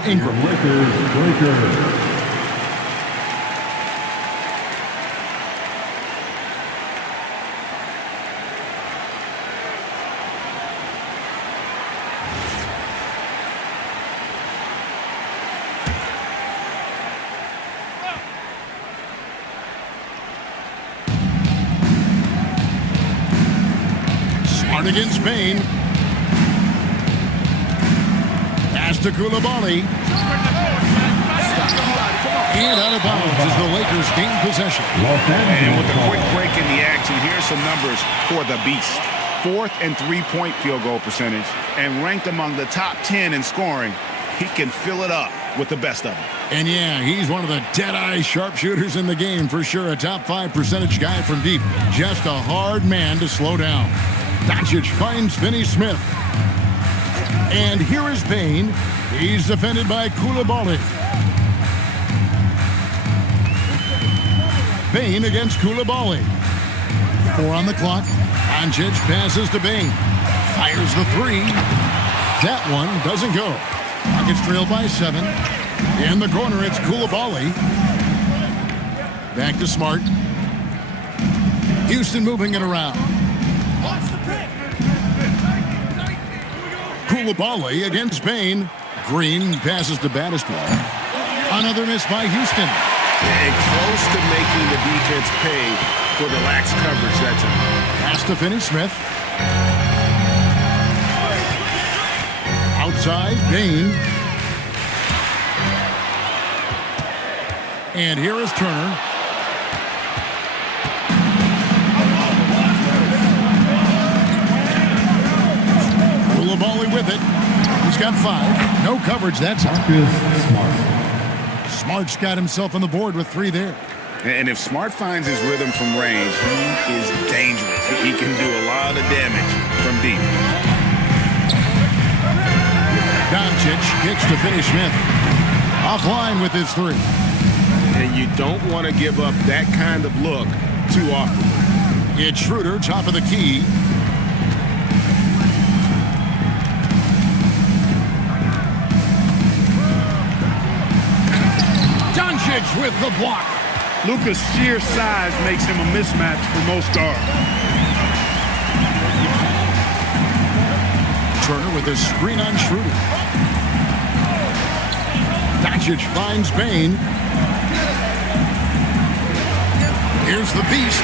Ingram. Lakers. Smart against Bain. Pass to Koulibaly. And out of bounds as the Lakers gain possession. And with a quick break in the action, here's some numbers for the Beast. 4th and 3-point field goal percentage, and ranked among the top 10 in scoring. He can fill it up with the best of them. And yeah, he's one of the dead-eye sharpshooters in the game for sure. A top 5 percentage guy from deep. Just a hard man to slow down. Doncic finds Finney Smith. And here is Bain. He's defended by Koulibaly. Bain against Koulibaly. 4 on the clock. Doncic passes to Bain. Fires the 3. That one doesn't go. Rockets trail by 7. In the corner, it's Koulibaly. Back to Smart. Houston moving it around. Koulibaly against Bain. Green passes to Battister. Another miss by Houston. And close to making the defense pay for the lax coverage that time. Pass to Finney Smith. Outside, Bain. And here is Turner. Koulibaly with it. He's got 5. No coverage that time. Smart's got himself on the board with 3 there. And if Smart finds his rhythm from range, he is dangerous. He can do a lot of damage from deep. Doncic kicks to Finney Smith. Offline with his 3. And you don't want to give up that kind of look too often. It's Schroeder, top of the key. Doncic with the block. Luka's sheer size makes him a mismatch for most guards. Turner with a screen on Schroeder. Doncic finds Bain. Here's the Beast.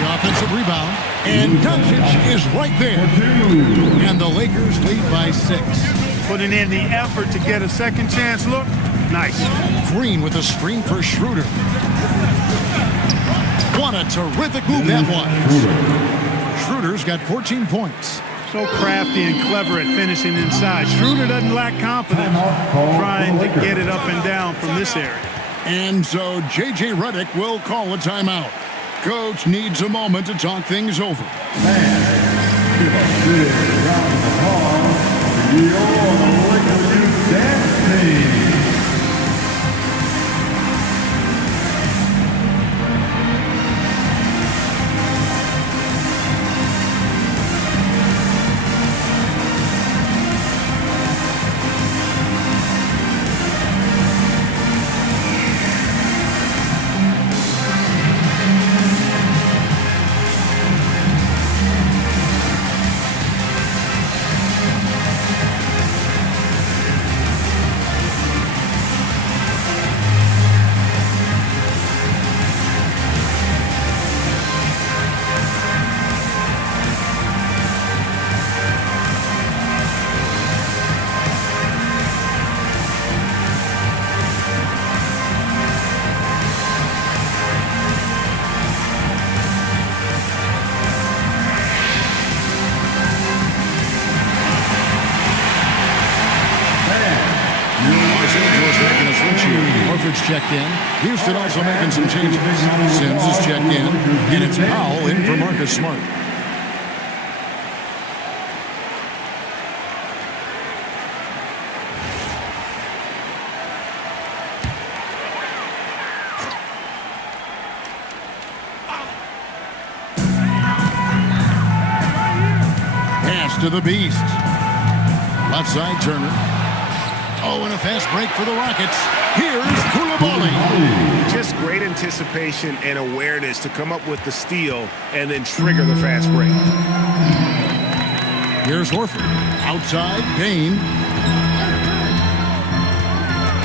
The offensive rebound. And Doncic is right there. And the Lakers lead by 6. Putting in the effort to get a second chance look. Nice. Green with a screen for Schroeder. What a terrific move that was. Schroeder's got 14 points. So crafty and clever at finishing inside. Schroeder doesn't lack confidence trying to get it up and down from this area. And so J.J. Redick will call a timeout. Coach needs a moment to talk things over. Give a big round of applause to your Lakers youth dance team. Checked in. Houston also making some changes. Sims is checked in. And it's Powell in for Marcus Smart. Pass to the Beast. Left side, Turner. Oh, and a fast break for the Rockets. Here's Koulibaly. Just great anticipation and awareness to come up with the steal and then trigger the fast break. Here's Horford. Outside, Bain.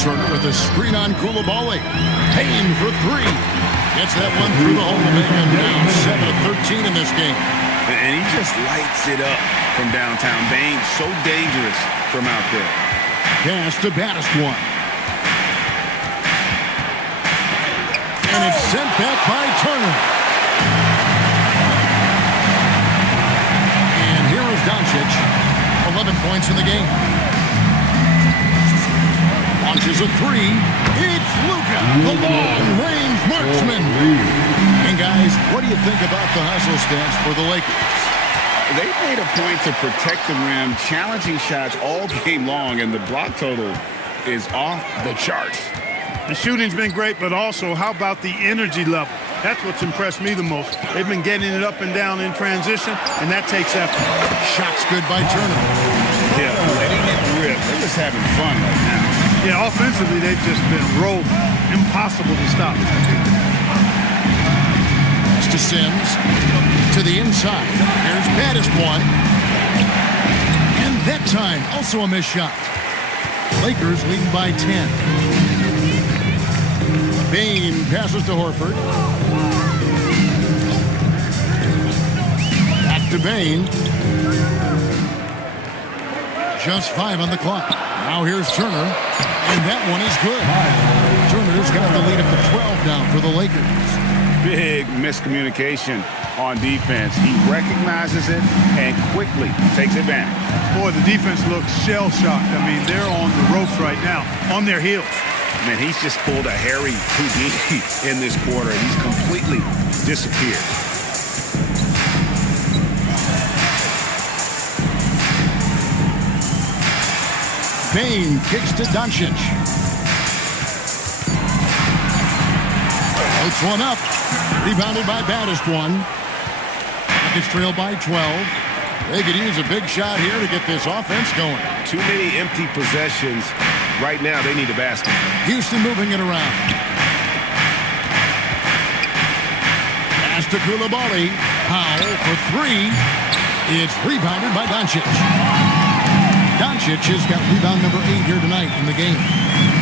Turner with a screen on Koulibaly. Bain for three. Gets that one through the hole to make him down 7-13 in this game. And he just lights it up from downtown. Bain, so dangerous from out there. Pass to Baddest one. And it's sent back by Turner. And here is Doncic. 11 points in the game. Launches a three. It's Luka, the long-range marksman. And guys, what do you think about the hustle stance for the Lakers? They made a point to protect the rim, challenging shots all game long, and the block total is off the charts. The shooting's been great, but also how about the energy level? That's what's impressed me the most. They've been getting it up and down in transition, and that takes effort. Shots good by Turner. Yeah, letting it rip. They're just having fun right now. Yeah, offensively, they've just been rolling. Impossible to stop. Pass to Sims. To the inside. Here's Baddest one. And that time, also a missed shot. Lakers leading by 10. Bain passes to Horford. Back to Bain. Just 5 on the clock. Now here's Turner. And that one is good. Turner's got the lead up to 12 now for the Lakers. Big miscommunication on defense. He recognizes it and quickly takes advantage. Boy, the defense looks shell-shocked. I mean, they're on the ropes right now, on their heels. Man, he's just pulled a Harry Houdini in this quarter, and he's completely disappeared. Bain kicks to Doncic. Floats one up. Rebounded by Baddest one. Rockets trail by 12. They could use a big shot here to get this offense going. Too many empty possessions. Right now, they need a basket. Houston moving it around. Pass to Koulibaly. Powell for three. It's rebounded by Doncic. Doncic has got rebound number 8 here tonight in the game.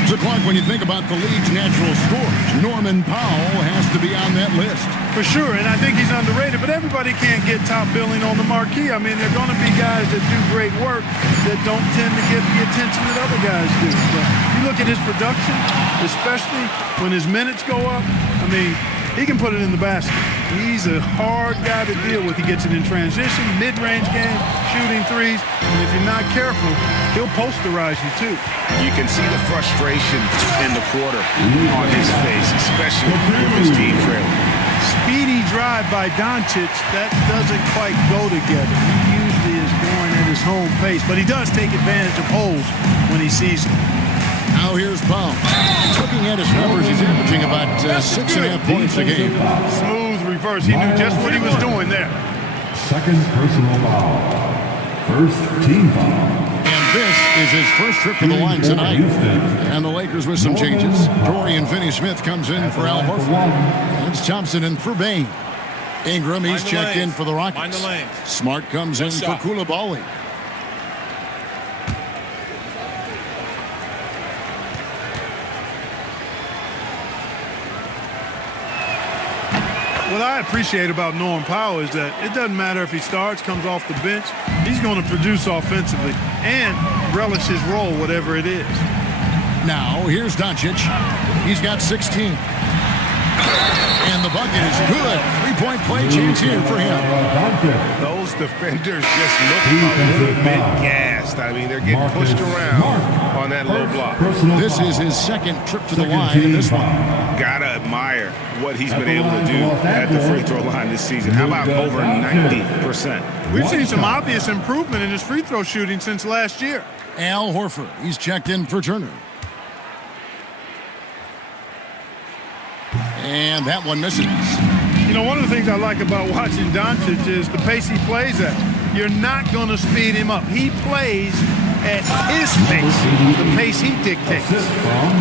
So, Clark, when you think about the league's natural scorers, Norman Powell has to be on that list. For sure, and I think he's underrated, but everybody can't get top billing on the marquee. I mean, there are going to be guys that do great work that don't tend to get the attention that other guys do. But you look at his production, especially when his minutes go up, I mean, he can put it in the basket. He's a hard guy to deal with. He gets it in transition, mid-range game, shooting threes, and if you're not careful, he'll posterize you too. You can see the frustration in the quarter on his face, especially with his team trailing. Speedy drive by Doncic, that doesn't quite go together. He usually is going at his home pace, but he does take advantage of holes when he sees them. Now here's Powell. Looking at his numbers, he's averaging about 6.5 points a game. Smooth reverse. He knew just what he was doing there. Second personal foul. First team foul. And this is his first trip to the line tonight. And the Lakers with some changes. Dorian Finney-Smith comes in for Al Horford. It's Thompson in for Bain. Ingram, he's checked in for the Rockets. Smart comes in for Koulibaly. What I appreciate about Norman Powell is that it doesn't matter if he starts, comes off the bench, he's going to produce offensively and relish his role, whatever it is. Now, here's Doncic. He's got 16. And the bucket is good. Three-point play chance here for him. Those defenders just look a little bit gassed. I mean, they're getting pushed around on that low block. This is his second trip to the line in this one. Gotta admire what he's been able to do at the free throw line this season. How about over 90%? We've seen some obvious improvement in his free throw shooting since last year. Al Horford, he's checked in for Turner. And that one misses. You know, one of the things I like about watching Doncic is the pace he plays at. You're not going to speed him up. He plays at his pace, the pace he dictates.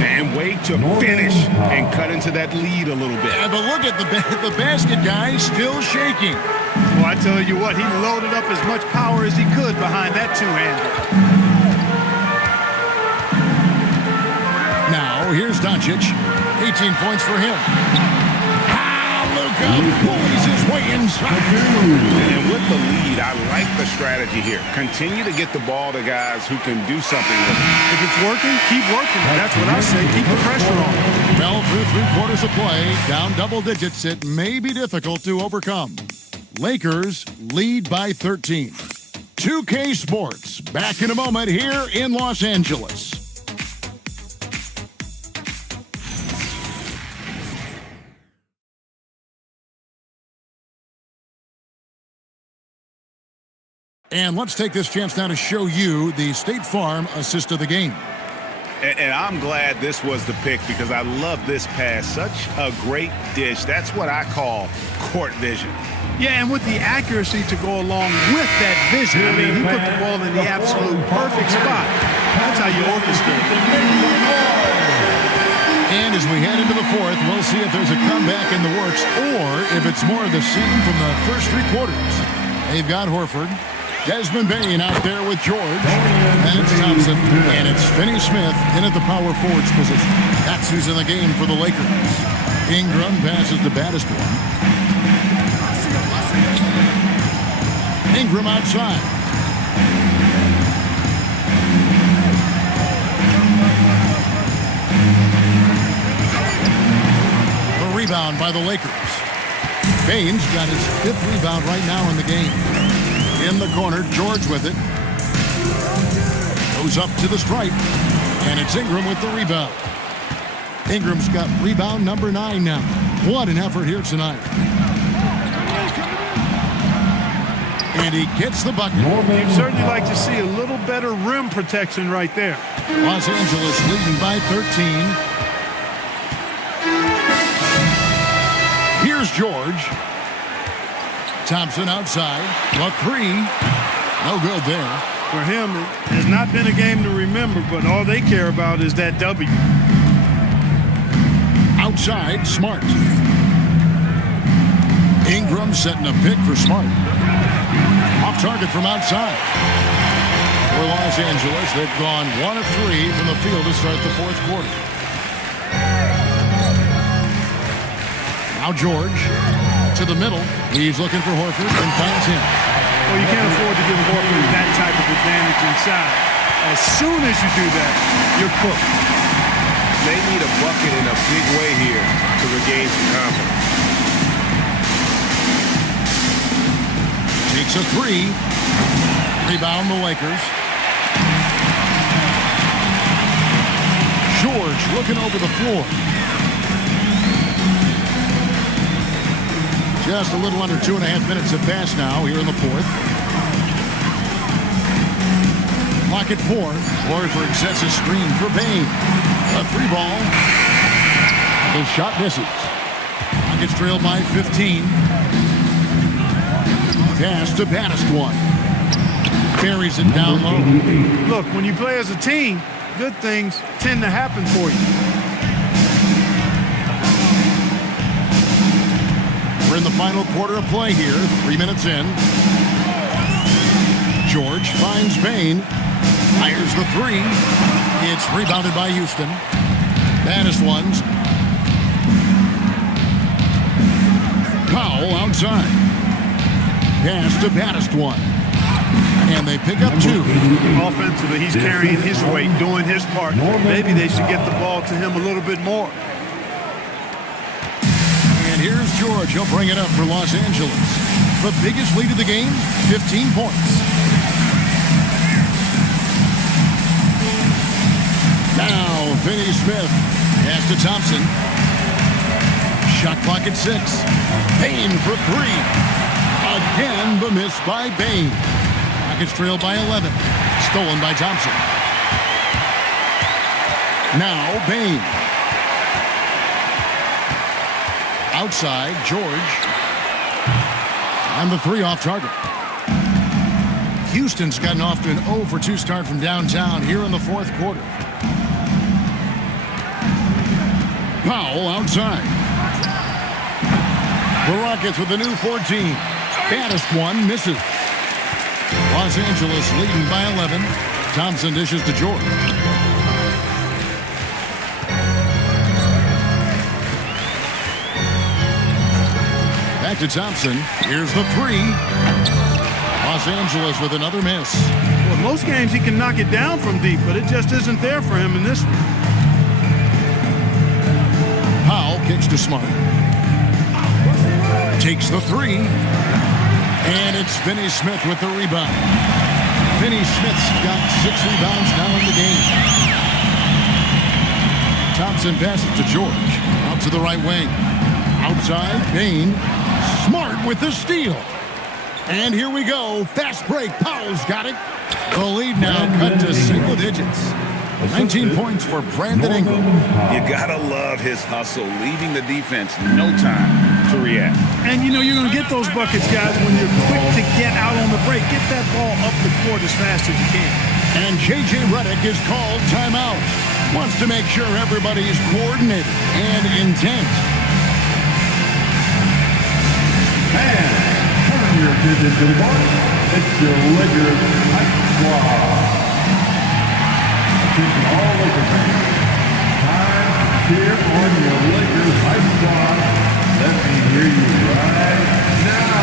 And wait to finish and cut into that lead a little bit. Yeah, but look at the basket guy still shaking. Well, I tell you what, he loaded up as much power as he could behind that two-hander. Now, here's Doncic. 18 points for him. Luka pulls his way inside. And with the lead, I like the strategy here. Continue to get the ball to guys who can do something with it. If it's working, keep working. That's what I say. Keep the pressure on. Well, through 3 quarters of play, down double digits, it may be difficult to overcome. Lakers lead by 13. 2K Sports, back in a moment here in Los Angeles. And let's take this chance now to show you the State Farm assist of the game. And I'm glad this was the pick because I love this pass. Such a great dish. That's what I call court vision. Yeah, and with the accuracy to go along with that vision. I mean, he put the ball in the absolute perfect spot. That's how you orchestrate it. And as we head into the fourth, we'll see if there's a comeback in the works or if it's more of the same from the first 3 quarters. They've got Horford. Desmond Bain out there with George. And it's Thompson. And it's Finney Smith in at the power forwards position. That's who's in the game for the Lakers. Ingram passes to Battister. Ingram outside. A rebound by the Lakers. Bain's got his 5th rebound right now in the game. In the corner, George with it. Goes up to the stripe. And it's Ingram with the rebound. Ingram's got rebound number 9 now. What an effort here tonight. And he gets the bucket. You'd certainly like to see a little better rim protection right there. Los Angeles leading by 13. Here's George. Thompson outside. A 3. No good there. For him, it has not been a game to remember, but all they care about is that W. Outside, Smart. Ingram setting a pick for Smart. Off target from outside. For Los Angeles, they've gone 1 of 3 from the field to start the 4th quarter. Now George to the middle. He's looking for Horford and finds him. Well, you can't afford to give Horford that type of advantage inside. As soon as you do that, you're cooked. They need a bucket in a big way here to regain some confidence. Takes a 3. Rebound the Lakers. George looking over the floor. Just a little under 2.5 minutes have passed now here in the 4th. Clock at 4. Horford sets a screen for Bain. A 3 ball. The shot misses. Rockets trailed by 15. Pass to Battister. Carries it down low. Look, when you play as a team, good things tend to happen for you. We're in the final quarter of play here. 3 minutes in. George finds Bain. Fires the 3. It's rebounded by Houston. Baddest ones. Powell outside. Pass to baddest one. And they pick up 2. Offensively, he's carrying his weight, doing his part. Maybe they should get the ball to him a little bit more. And here's George. He'll bring it up for Los Angeles. The biggest lead of the game, 15 points. Now, Finney Smith. Pass to Thompson. Shot clock at 6. Bain for 3. Again, the miss by Bain. Rockets trailed by 11. Stolen by Thompson. Now, Bain. Outside, George. And the 3 off target. Houston's gotten off to an 0 for 2 start from downtown here in the fourth quarter. Powell outside. The Rockets with the new 14. Baddest one misses. Los Angeles leading by 11. Thompson dishes to George. Back to Thompson. Here's the 3. Los Angeles with another miss. Well, most games he can knock it down from deep, but it just isn't there for him in this one. Powell kicks to Smart. Takes the 3. And it's Finney Smith with the rebound. Finney Smith's got 6 rebounds now in the game. Thompson passes to George. Out to the right wing. Outside, Payne. Smart with the steal. And here we go. Fast break. Powell's got it. The lead now cut to single digits. 19 points for Brandon Ingram. You gotta love his hustle, leaving the defense no time to react. And you know you're going to get those buckets, guys, when you're quick to get out on the break. Get that ball up the court as fast as you can. And J.J. Redick is called timeout. Wants to make sure everybody's coordinated and intent. And turn your attention to the ball. It's your Lakers Hype Squad. Attention all Lakers fans. Time to cheer on your Lakers Hype Squad. Let me hear you right now.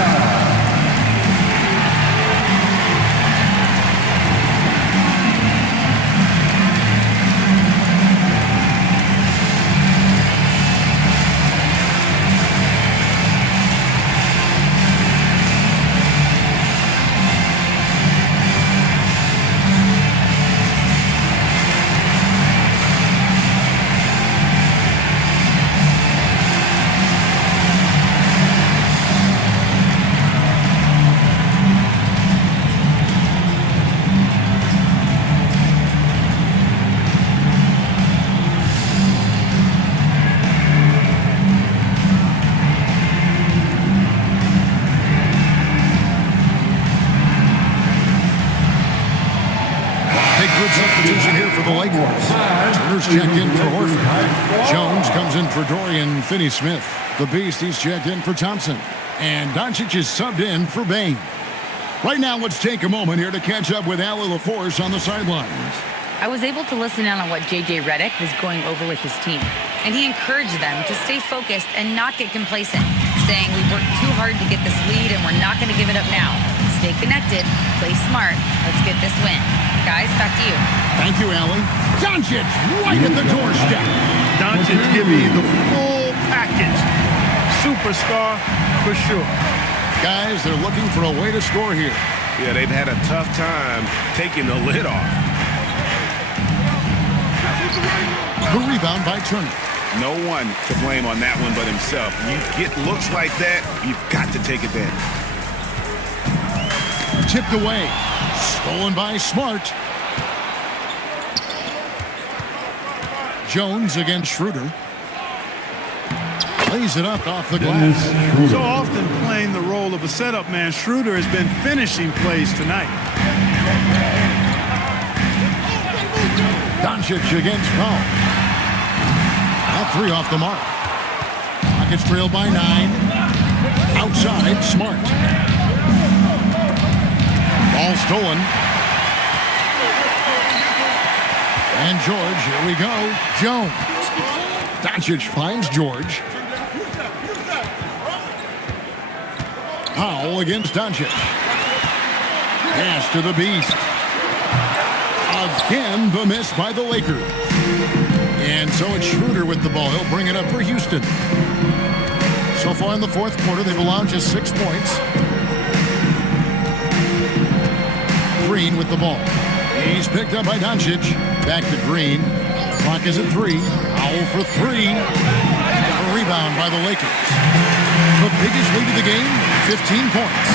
Substitution here for the Lakers. Turner's checked in for Horford. Jones comes in for Dorian Finney-Smith. The Beast, he's checked in for Thompson. And Doncic is subbed in for Bain. Right now, let's take a moment here to catch up with Allie LaForce on the sidelines. I was able to listen in on what J.J. Redick was going over with his team. And he encouraged them to stay focused and not get complacent, saying we worked too hard to get this lead and we're not going to give it up now. Stay connected, play smart, let's get this win. Guys, back to you. Thank you, Allie. Doncic right at the doorstep. Doncic giving you the full package. Superstar for sure. Guys, they're looking for a way to score here. Yeah, they've had a tough time taking the lid off. The rebound by Turner. No one to blame on that one but himself. You get looks like that, you've got to take advantage. Tipped away. Stolen by Smart. Jones against Schroeder. Lays it up off the glass. So often playing the role of a setup man, Schroeder has been finishing plays tonight. Doncic against Powell. That 3 off the mark. Rockets trail by 9. Outside, Smart. Ball stolen. And George, here we go. Jones. Doncic finds George. Powell against Doncic. Pass to the Beast. Again, the miss by the Lakers. And so it's Schroeder with the ball. He'll bring it up for Houston. So far in the fourth quarter, they've allowed just 6 points. Green with the ball. He's picked up by Doncic. Back to Green. Clock is at 3. Powell for 3. A rebound by the Lakers. The biggest lead of the game, 15 points.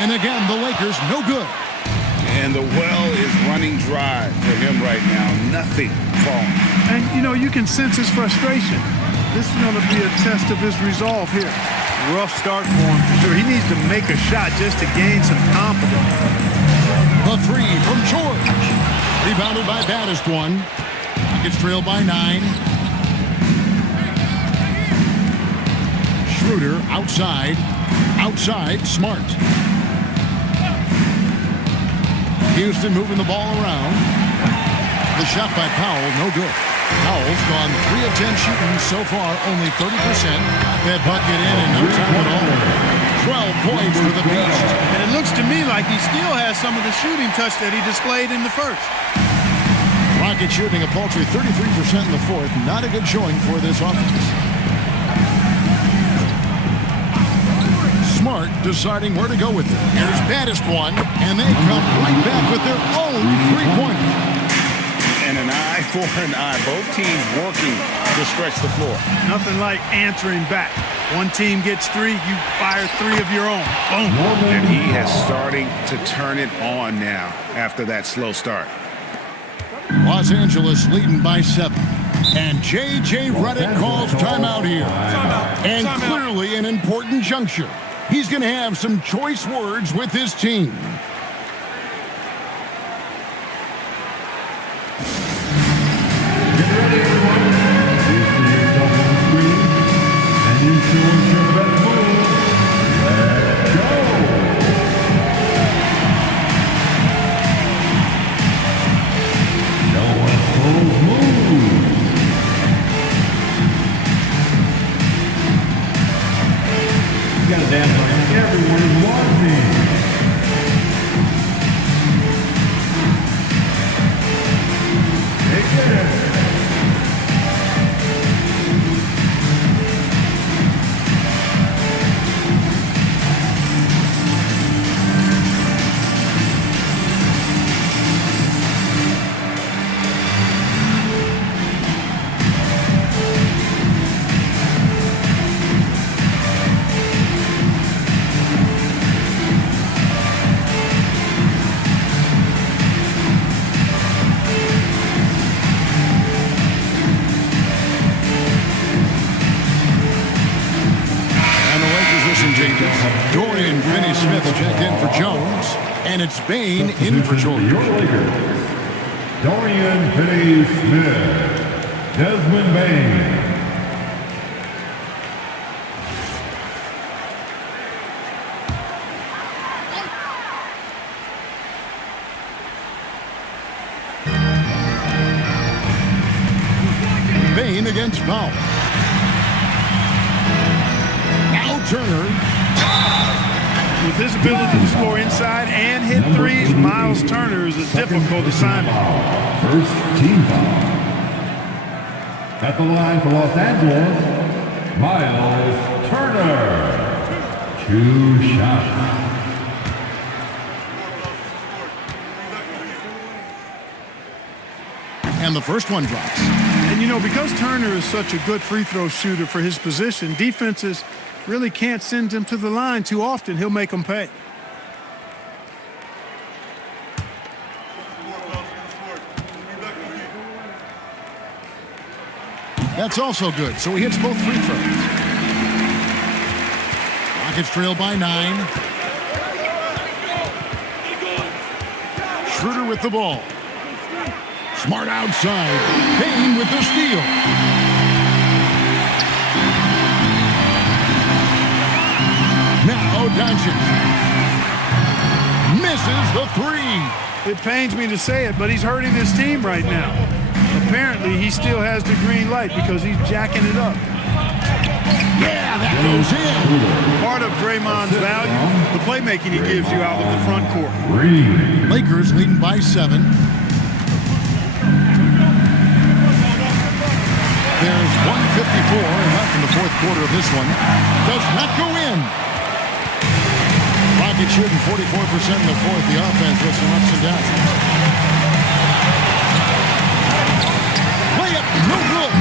And again, the Lakers no good. And the well is running dry for him right now. Nothing falling. And, you know, you can sense his frustration. This is going to be a test of his resolve here. rough start for him for sure. He needs to make a shot just to gain some confidence. The three from George. Rebounded by Baddest one. Rockets trail by 9. Schroeder outside. Outside, Smart. Houston moving the ball around. The shot by Powell, no good. Powell's gone 3 of 10 shooting so far, only 30%. Got that bucket in no time at all. 12 points for the Beast. And it looks to me like he still has some of the shooting touch that he displayed in the first. Rockets shooting a paltry 33% in the fourth. Not a good showing for this offense. Smart deciding where to go with it. Here's Baddest one, and they come right back with their own three-pointer. And an eye for an eye. Both teams working to stretch the floor. Nothing like answering back. One team gets 3, you fire 3 of your own. Boom. And he is starting to turn it on now after that slow start. Los Angeles leading by 7. And J.J. Redick calls timeout here. And clearly an important juncture. He's going to have some choice words with his team. Get ready, everyone. You see yourself on the screen, and you show us your best move. Let's go. Show us those moves. You gotta dance like everyone is watching. Take it. Dorian Finney-Smith checked in for Jones, and it's Bain in for George. Your Lakers, Dorian Finney-Smith, Desmond Bain. Bain against Powell. Now Turner. With his ability to score inside and hit threes, Miles Turner is a difficult assignment. First team foul. At the line for Los Angeles, Miles Turner. 2 shots. And the first one drops. And, you know, because Turner is such a good free throw shooter for his position, defenses really can't send him to the line too often. He'll make them pay. That's also good, so he hits both free throws. Rockets trail by 9. Schroeder with the ball. Smart outside. Bain with the steal. Now Doncic misses the 3. It pains me to say it, but he's hurting his team right now. Apparently, he still has the green light because he's jacking it up. Yeah, that goes in. Part of Draymond's value, the playmaking he gives you out of the front court. Lakers leading by 7. There's 1:54 left in the fourth quarter of this one. Does not go in. Rockets shooting 44% in the fourth. The offense with some ups and downs. Layup, no good.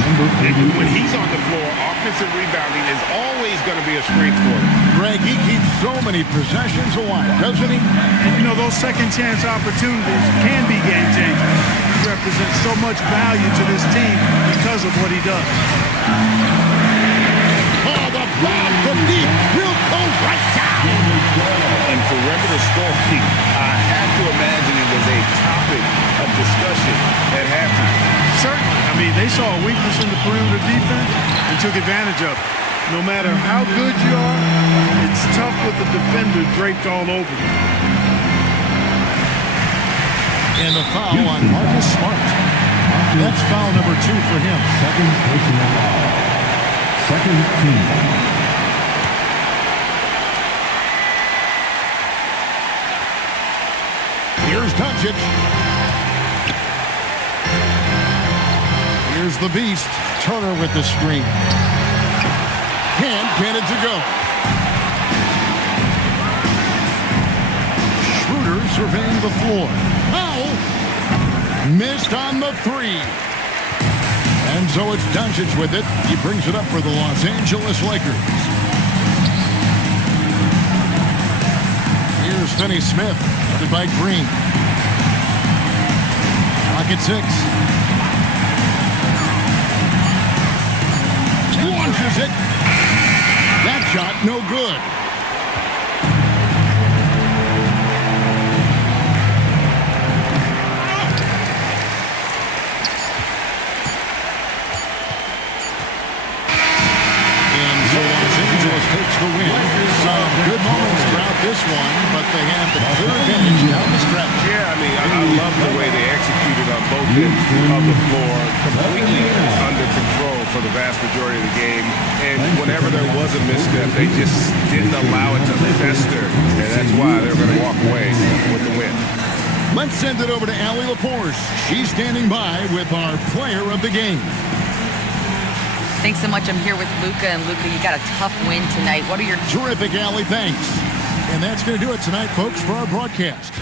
When he's on the floor, offensive rebounding is always going to be a strength for him. Greg, he keeps so many possessions alive, doesn't he? And, you know, those second chance opportunities can be game changers. He represents so much value to this team because of what he does. Oh, the bomb from deep. perimeter defense and took advantage of it. No matter how good you are, it's tough with the defender draped all over you. And the foul on Marcus Smart. That's foul number 2 for him. Second personal foul. Second team. Here's Doncic. Here's the beast. Turner with the screen. Can't get it to go. Schroeder surveying the floor. Powell missed on the 3. And so it's Doncic with it. He brings it up for the Los Angeles Lakers. Here's Finney Smith, guarded by Green. Clock at 6. Launches it. That shot, no good. And so Los Angeles takes the win. Some good moments throughout this one, but they have the clear advantage down the stretch. Yeah, I mean, I love the way they executed on both ends of the floor, completely under control for the vast majority of the game. And whenever there was a misstep, they just didn't allow it to fester. And that's why they're going to walk away with the win. Let's send it over to Allie LaForce. She's standing by with our player of the game. Thanks so much. I'm here with Luka. And Luka, you got a tough win tonight. What are your... Terrific, Allie. Thanks. And that's going to do it tonight, folks, for our broadcast.